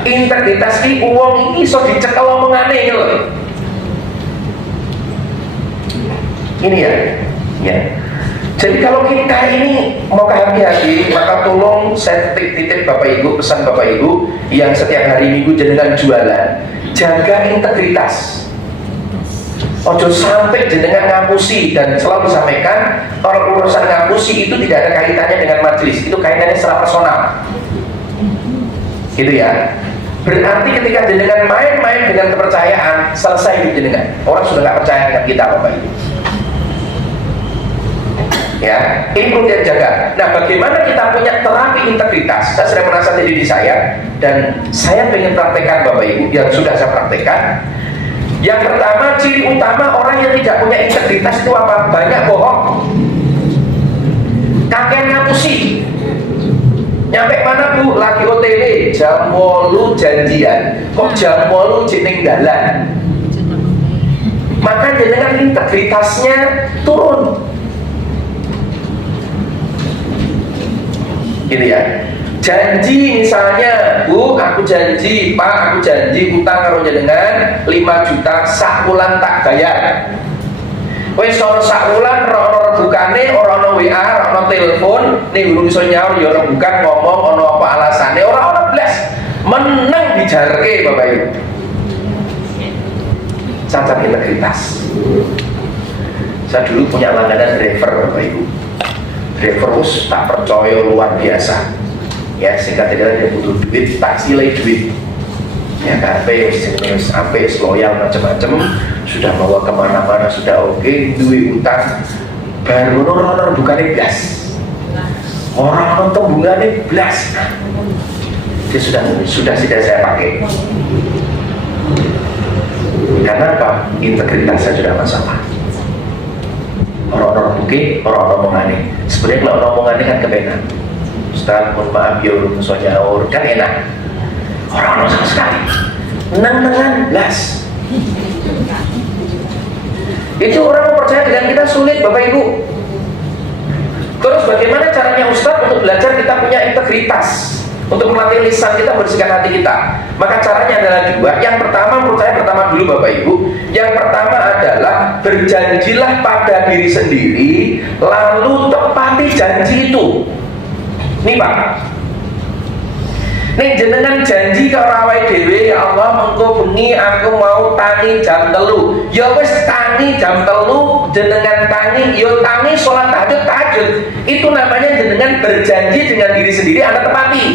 Integritas ini uang ini so dicekel omongane loh. Ini ya. Jadi kalau kita ini mau hati-hati, maka tolong saya titip Bapak Ibu, pesan Bapak Ibu yang setiap hari Minggu jenengan jualan, jaga integritas. Ojo sampai jenengan ngapusi, dan selalu disampaikan kalau urusan ngapusi itu tidak ada kaitannya dengan majelis, itu kaitannya secara personal. Gitu ya. Berarti ketika jenengan main-main dengan kepercayaan, selesai hidup jenengan. Orang sudah nggak percaya dengan kita Bapak Ibu. Ya, ini perlu kita jaga. Nah, bagaimana kita punya terapi integritas? Saya sering merasa diri saya, dan saya ingin praktekkan Bapak Ibu yang sudah saya praktekkan. Yang pertama, ciri utama orang yang tidak punya integritas itu apa? Banyak bohong, kakek ngapusi. Nyampe mana Bu? Lagi OTW jam 8 janjian, kok jam 8 jeneng dalan. Maka jenengan integritasnya turun. Gitu ya. Janji misalnya, Bu, aku janji, Pak, aku janji utang karo jenengan 5 juta sak wulan tak bayar. Wis ono sak wulan ora bukane, ora ono WA, ora ono telepon, ning urung iso nyaur ya ora bukan ngomong ono apa alasane, ora ono blas. Meneng dijarke Bapak Ibu. Cacat integritas. Saya dulu punya langganan driver Bapak Ibu. Driver tak percaya luar biasa. Ya, sehingga tidak dia butuh duit, taksi lagi duit. Ya, KP, sampai loyal macam-macam, sudah bawa kemana-mana, sudah oke, duit utang, baru orang bukannya gas, orang tembungannya blas, dia sudah tidak saya pakai. Karena apa? Integritas saya sudah masalah. Orang-orang bukit, orang-orang omongannya. Sebenarnya kalau orang omongannya kan kebenar. Ustaz, mohon maaf ya urung iso nyaur, kan enak. Orang-orang sama sekali nang-nangan blas. Itu orang percaya dengan kita sulit Bapak Ibu. Terus bagaimana caranya Ustaz untuk belajar kita punya integritas, untuk melatih lisan kita, membersihkan hati kita? Maka caranya adalah dua. Yang pertama, menurut saya pertama dulu Bapak Ibu. Yang pertama adalah berjanjilah pada diri sendiri, lalu tepati janji itu. Nih Pak, nih jenengan janji ke awake dhewe, ya Allah mengko bengi aku mau tangi jam 3. Ya wis tangi jam 3, jenengan tangi, yo tangi sholat tahajud. Itu namanya jenengan berjanji dengan diri sendiri, Anda tepati.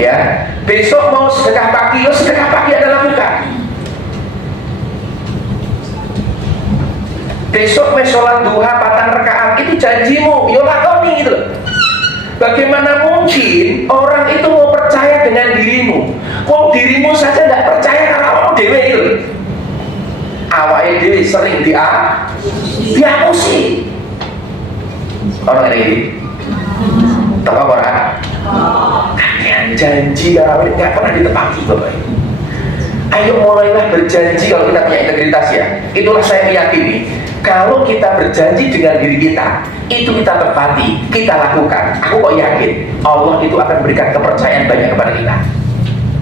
Ya, besok mau sedekah pagi, yo sedekah pagi Anda lakukan. Besok mau sholat duha 4 rakaat, itu janjimu, yo lakoni gitu loh. Bagaimana mungkin orang itu mau percaya dengan dirimu? Kok dirimu saja tidak percaya karena awak dewe itu? Awak dewe sering diapusi. Orang ini, tahu apa orang? Kalian janji kalau nggak pernah ditepati Bapak Ibu. Ayo mulailah berjanji kalau kita punya integritas ya. Itulah saya meyakini. Kalau kita berjanji dengan diri kita, itu kita tepati, kita lakukan. Aku kok yakin Allah itu akan berikan kepercayaan banyak kepada kita.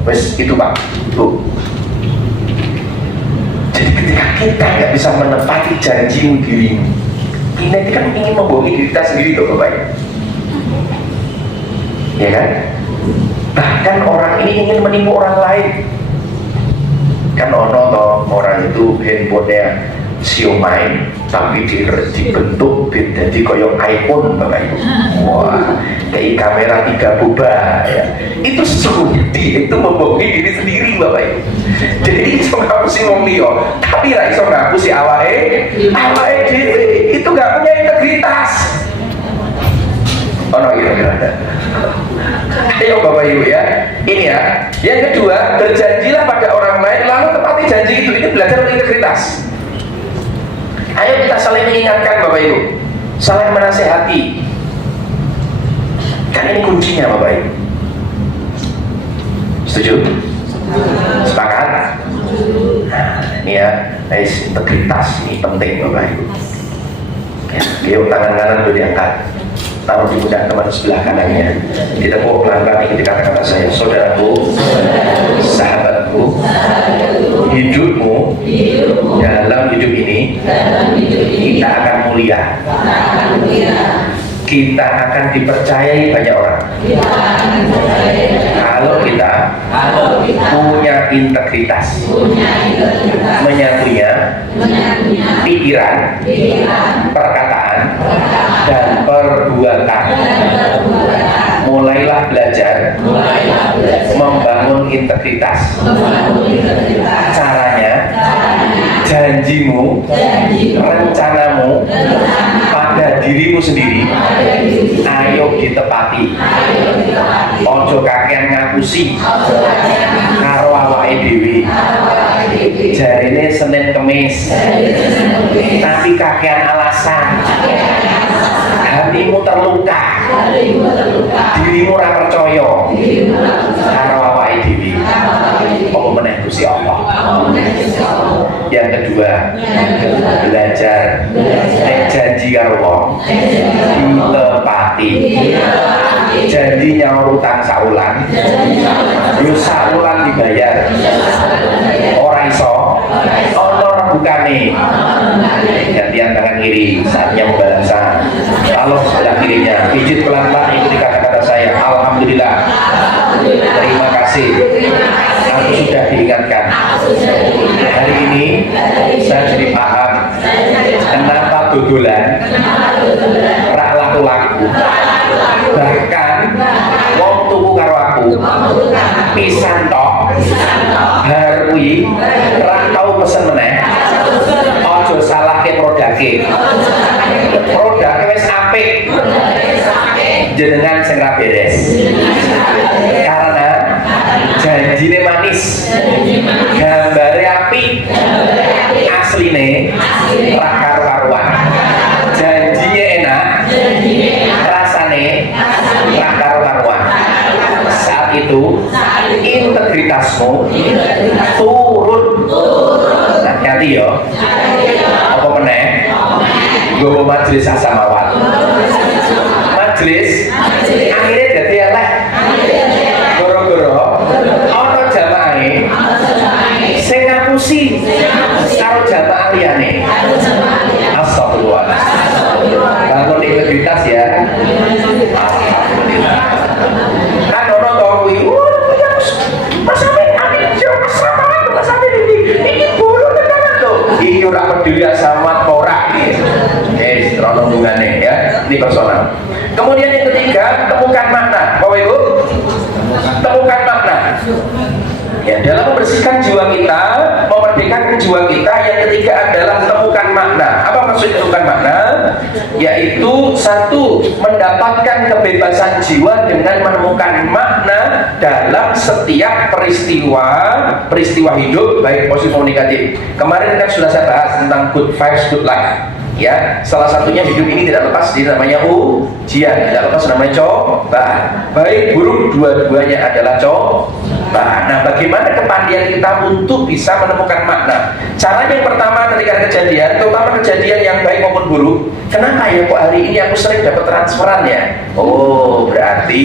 Wes itu Pak, Bu. Jadi ketika kita nggak bisa menepati janji dirimu, kita kan ingin membohongi diri kita sendiri loh Bapak. Ya kan? Bahkan orang ini ingin menipu orang lain. Kan orang itu handphonenya siomay tapi dibentuk jadi koyok iPhone Bapak Ibu. Wah, kayak kamera 3 boba ya. Itu sesungguhnya dia itu membohongi diri sendiri Bapak Ibu. Jadi iso ngapusi wong liya, tapi ra iso ngapusi awake dhewe. Itu nggak punya integritas. Oh no, iya. Ayo Bapak Ibu ya. Ini ya. Yang kedua, berjanjilah pada orang lain lalu tepati janji itu. Ini belajar integritas. Ayo kita saling mengingatkan Bapak Ibu, saling menasehati. Kan ini kuncinya Bapak Ibu. Setuju? Sepakat? Nah, ini ya, integritas ini penting Bapak Ibu. Ya, tangan kanan itu diangkat, taruh di pundak teman sebelah kanannya, ditepuk pelan-pelan, ketika kata saya, saudaraku, sahabatku, hidupmu dalam hidup ini kita akan mulia kita akan dipercayai banyak orang. Kalau kita punya integritas, menyatunya pikiran, perkataan, dan perbuatan. Mulailah belajar membangun integritas. Caranya, janjimu, rencanamu pada dirimu sendiri, ayo ditepati. Ojo kakean ngapusi karo awake dhewe. Jarine Senin Kemis, tapi kakean alasan. Hatimu terluka, dirimu ora percaya karo awake dhewe. Apa meneh Gusti Allah. Yang kedua, belajar janji karo wong ditepati. Janji nyaur utang saulan, yo saulan dibayar. Ora iso ono bukane. Gantian tangan kiri saatnya membalaskan. Kalau sebelah kirinya pijit pelan-pelan, ikuti kata-kata saya. Alhamdulillah, terima kasih, aku sudah diingatkan. Hari ini saya jadi paham kenapa dodolan rak laku-laku. Bahkan wong tuku karo aku pisan tok harui rak tau pesen meneh. Ojo salahke prodake wis apik, jenengan sing ra beres. Karena janjine manis, gambare apik, asline ra karo-karuan. Janjinya enak, rasane ra karo-karuan. Saat itu integritasmu turun. Hati-hati ya. Apa meneh? Gowo majelis asamawat. Majelis akhirnya dadi eleh. Goro-goro ana jamaahe sing ngapusi karo jamaah liyane. Astagfirullah. Bangun integritas ya. Alhamdulillah. Kan ono to kuwi. Mas sampe amin yo asamawat, mas sampe iki bulu tenan lho. Iki ora peduli asamawat ora iki. Oke, terlalu hubungannya ya, ini personal. Kemudian yang ketiga, temukan makna. Bapak Ibu, temukan makna. Ya, dalam membersihkan jiwa kita, memerdekakan jiwa kita, yang ketiga adalah temukan makna. Apa maksud temukan makna? Yaitu satu, mendapatkan kebebasan jiwa dengan menemukan makna dalam setiap peristiwa hidup, baik positif maupun negatif. Kemarin kan sudah saya bahas tentang good vibes, good life. Ya, salah satunya hidup ini tidak lepas dari namanya ujian, tidak lepas namanya cobaan. Baik buruk dua-duanya adalah cobaan. Nah, bagaimana kepandian kita untuk bisa menemukan makna? Caranya yang pertama ketika kejadian, terutama kejadian yang baik maupun buruk. Kenapa ya kok hari ini aku sering dapat transferan ya? Oh, berarti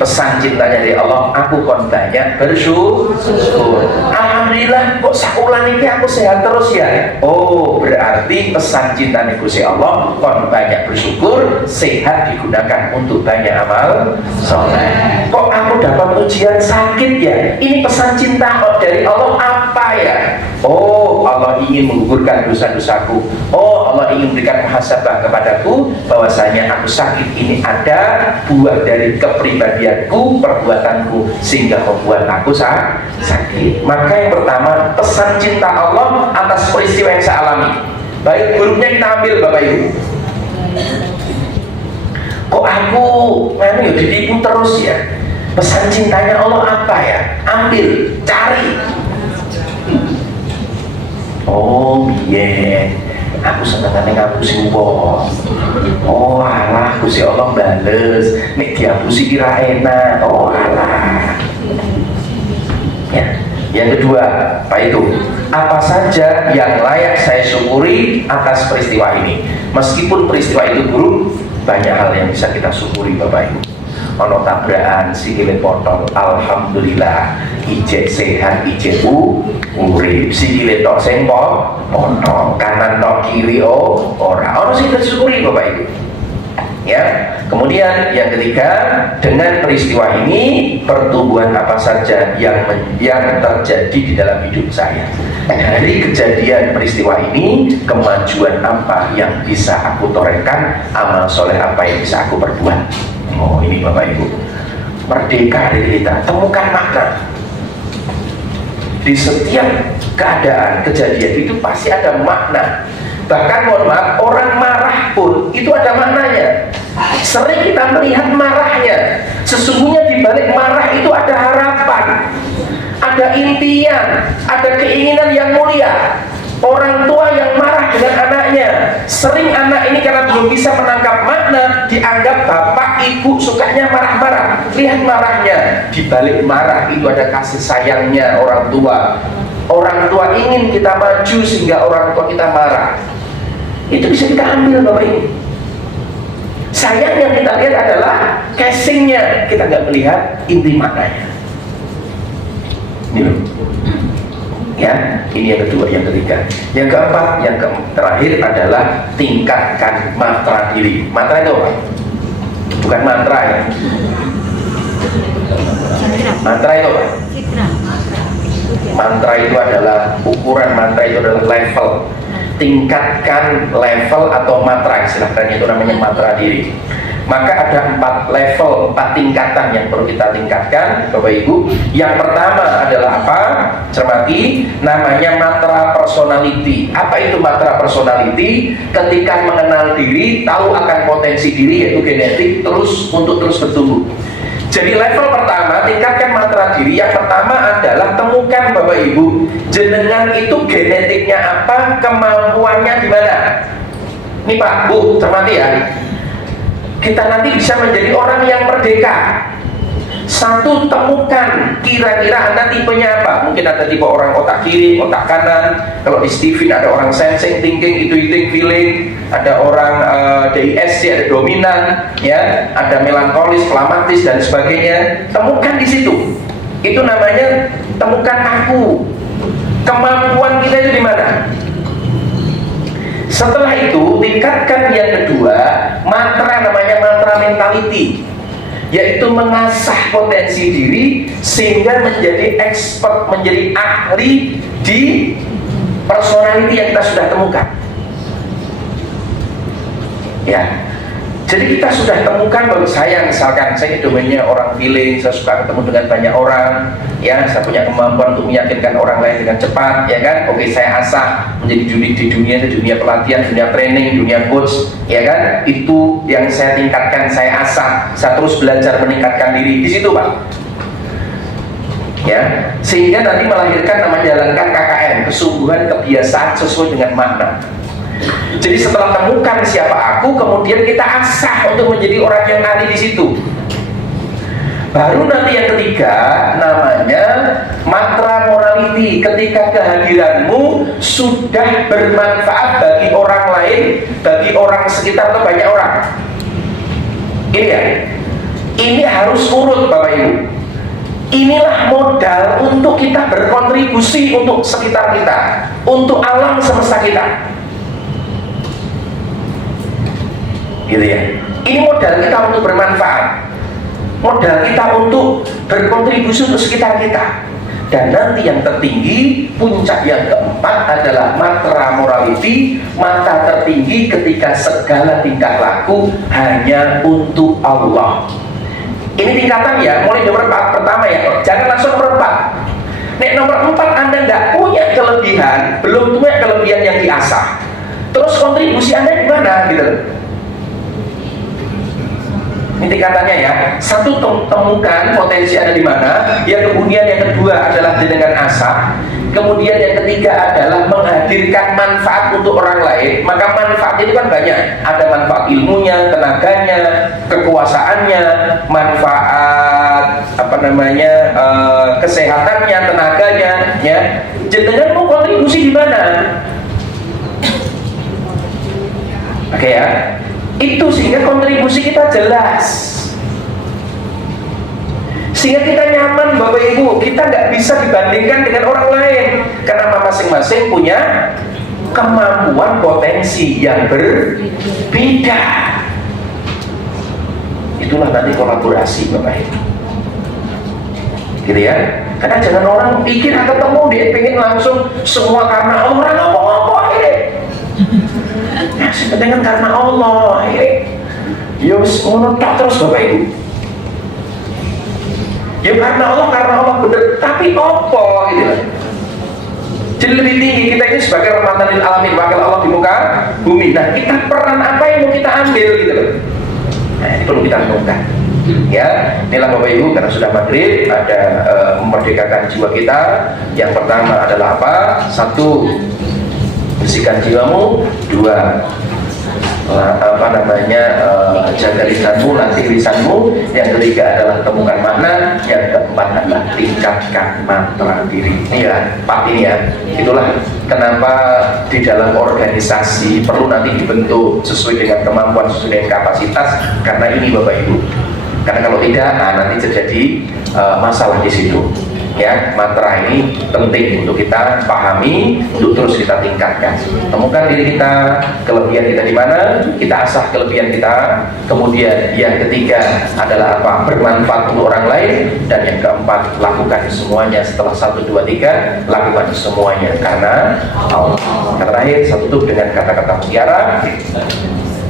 pesan cintanya dari Allah, aku kon banyak bersyukur. Alhamdulillah kok sakulan ini aku sehat terus ya. Oh, berarti pesan cinta Gusti Allah kon banyak bersyukur, sehat digunakan untuk banyak amal soleh. Kok aku dapat ujian sakit ya? Ini pesan cinta dari Allah apa ya? Oh, Allah ingin menggugurkan dosa-dosaku. Oh, Allah ingin memberikan muhasabah kepadaku bahwasanya aku sakit ini ada buah dari kepribadianku, perbuatanku, sehingga membuat aku sakit. Maka yang pertama, pesan cinta Allah atas peristiwa yang saya alami. Baik buruknya kita ambil Bapak Ibu. Kok aku ya ditipu terus ya? Pesan cintanya Allah apa ya? Ambil, cari. Oh iya, aku senengane ngapusi wong. Oh alah, Gusti Allah bales. Nek diapusi kira enak. Oh alah. Ya. Yang kedua, Pak itu apa saja yang layak saya syukuri atas peristiwa ini. Meskipun peristiwa itu buruk, banyak hal yang bisa kita syukuri Bapak Ibu. Ono tabrakan sikile potong, alhamdulillah ijek sehat, ijek urip. Sikile tok sing potong, kanan tok kiri ora. Ono sing disyukuri Bapak Ibu. Ya, kemudian yang ketiga, dengan peristiwa ini pertumbuhan apa saja yang terjadi di dalam hidup saya. Dari kejadian peristiwa ini, kemajuan apa yang bisa aku torehkan, amal soleh apa yang bisa aku perbuat. Oh, ini Bapak Ibu, merdeka dari kita, temukan makna. Di setiap keadaan, kejadian itu pasti ada makna. Bahkan mohon maaf, orang marah pun itu ada maknanya. Sering kita melihat marahnya, sesungguhnya di balik marah itu ada harapan, ada impian, ada keinginan yang mulia. Orang tua yang marah dengan anaknya, sering anak ini karena belum bisa menangkap makna, dianggap bapak ibu sukanya marah-marah. Lihat marahnya, di balik marah itu ada kasih sayangnya orang tua. Orang tua ingin kita maju sehingga orang tua kita marah. Itu bisa kita ambil Bapak Ibu. Sayang yang kita lihat adalah casingnya, kita nggak melihat inti maknanya. Ini loh. Ya, ini yang kedua, yang ketiga. Yang keempat, yang terakhir adalah tingkatkan mantra diri. Mantra itu apa? Bukan mantra ya. Mantra itu apa? Mantra itu adalah ukuran, mantra itu adalah level. Tingkatkan level atau matra, istilahnya itu namanya matra diri. Maka ada 4 level, 4 tingkatan yang perlu kita tingkatkan Bapak Ibu. Yang pertama adalah apa? Cermati, namanya matra personality. Apa itu matra personality? Ketika mengenal diri, tahu akan potensi diri, yaitu genetik, terus untuk terus bertumbuh. Jadi level pertama, tingkatkan matra diri. Yang pertama adalah temukan Bapak Ibu, jenengan itu genetiknya apa, kemampuannya di mana. Ini Pak, Bu, cermati ya. Kita nanti bisa menjadi orang yang merdeka. Satu, temukan kira-kira Anda tipenya apa. Mungkin ada tipe orang otak kiri, otak kanan. Kalau di Steven ada orang sensing, thinking, intuiting, feeling. Ada orang DISC, ada dominan, ya, ada melankolis, flamatis dan sebagainya. Temukan di situ. Itu namanya temukan aku. Kemampuan kita itu di mana? Setelah itu tingkatkan yang kedua, mantra, namanya mantra mentality, yaitu mengasah potensi diri sehingga menjadi expert, menjadi ahli di personality yang kita sudah temukan. Ya, jadi kita sudah temukan bahwa saya, misalkan saya domainnya orang feeling, saya suka ketemu dengan banyak orang, ya, saya punya kemampuan untuk meyakinkan orang lain dengan cepat, ya kan? Oke, saya asah menjadi di dunia pelatihan, dunia training, dunia coach, ya kan? Itu yang saya tingkatkan, saya asah, saya terus belajar meningkatkan diri di situ, Pak. Ya, sehingga nanti melahirkan namanya jalankan KKM, kesungguhan kebiasaan sesuai dengan makna. Jadi setelah temukan siapa aku, kemudian kita asah untuk menjadi orang yang ahli di situ. Baru nanti yang ketiga, namanya mantra morality. Ketika kehadiranmu sudah bermanfaat bagi orang lain, bagi orang sekitar atau banyak orang. Ini ya, ini harus urut Bapak Ibu. Inilah modal untuk kita berkontribusi untuk sekitar kita, untuk alam semesta kita. Gitu ya. Ini modal kita untuk bermanfaat, modal kita untuk berkontribusi untuk sekitar kita. Dan nanti yang tertinggi, puncak yang keempat adalah matra morality, mata tertinggi ketika segala tingkah laku hanya untuk Allah. Ini tingkatan ya, mulai nomor 4 pertama ya, jangan langsung nomor 4. Nek nomor 4 Anda nggak punya kelebihan, belum punya kelebihan yang diasah, terus kontribusi Anda gimana gitu? Ini tingkatannya ya. Satu, temukan potensi ada di mana. Yang kemudian yang kedua adalah dengan asah. Kemudian yang ketiga adalah menghadirkan manfaat untuk orang lain. Maka manfaat itu kan banyak. Ada manfaat ilmunya, tenaganya, kekuasaannya, manfaat kesehatannya, tenaganya. Ya, jenengan mau kontribusi di mana? Oke ya. Itu sehingga kontribusi kita jelas, sehingga kita nyaman Bapak Ibu. Kita nggak bisa dibandingkan dengan orang lain karena masing-masing punya kemampuan potensi yang berbeda. itulah nanti kolaborasi Bapak Ibu, gitu ya. Karena jangan orang pikir ketemu dia pengen langsung semua karena orang ngomong-ngomong akhirnya ya penting kan karena Allah akhirnya ya ngono terus Bapak Ibu. Ya karena Allah bener, tapi apa gitu lah. Jadi lebih tinggi kita ini sebagai rahmatan lil alamin, wakil Allah di muka bumi. Nah, kita peran apa yang mau kita ambil gitu loh. Nah, ini perlu kita renungkan. Ya, inilah Bapak Ibu, karena sudah maghrib, ada memerdekakan jiwa kita. Yang pertama adalah apa? 1, bersihkan jiwamu. 2, jaga lisanmu, latih lisanmu. Yang ketiga adalah temukan makna. Yang keempat adalah tingkatkan mantra diri. Ini ya, Pak, ini ya. Itulah kenapa di dalam organisasi perlu nanti dibentuk sesuai dengan kemampuan, sesuai dengan kapasitas. Karena ini Bapak Ibu. Karena kalau tidak, nanti terjadi masalah di situ. Ya, mantra ini penting untuk kita pahami, untuk terus kita tingkatkan. Temukan diri kita, kelebihan kita di mana, kita asah kelebihan kita. Kemudian yang ketiga adalah apa? Bermanfaat untuk orang lain. Dan yang keempat, lakukan semuanya setelah 1, 2, 3, lakukan semuanya karena Allah. Yang terakhir, saya tutup dengan kata-kata mutiara.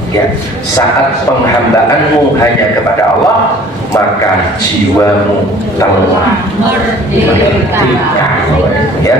Ya, saat penghambaanmu hanya kepada Allah, maka jiwamu telah merdeka. Ya.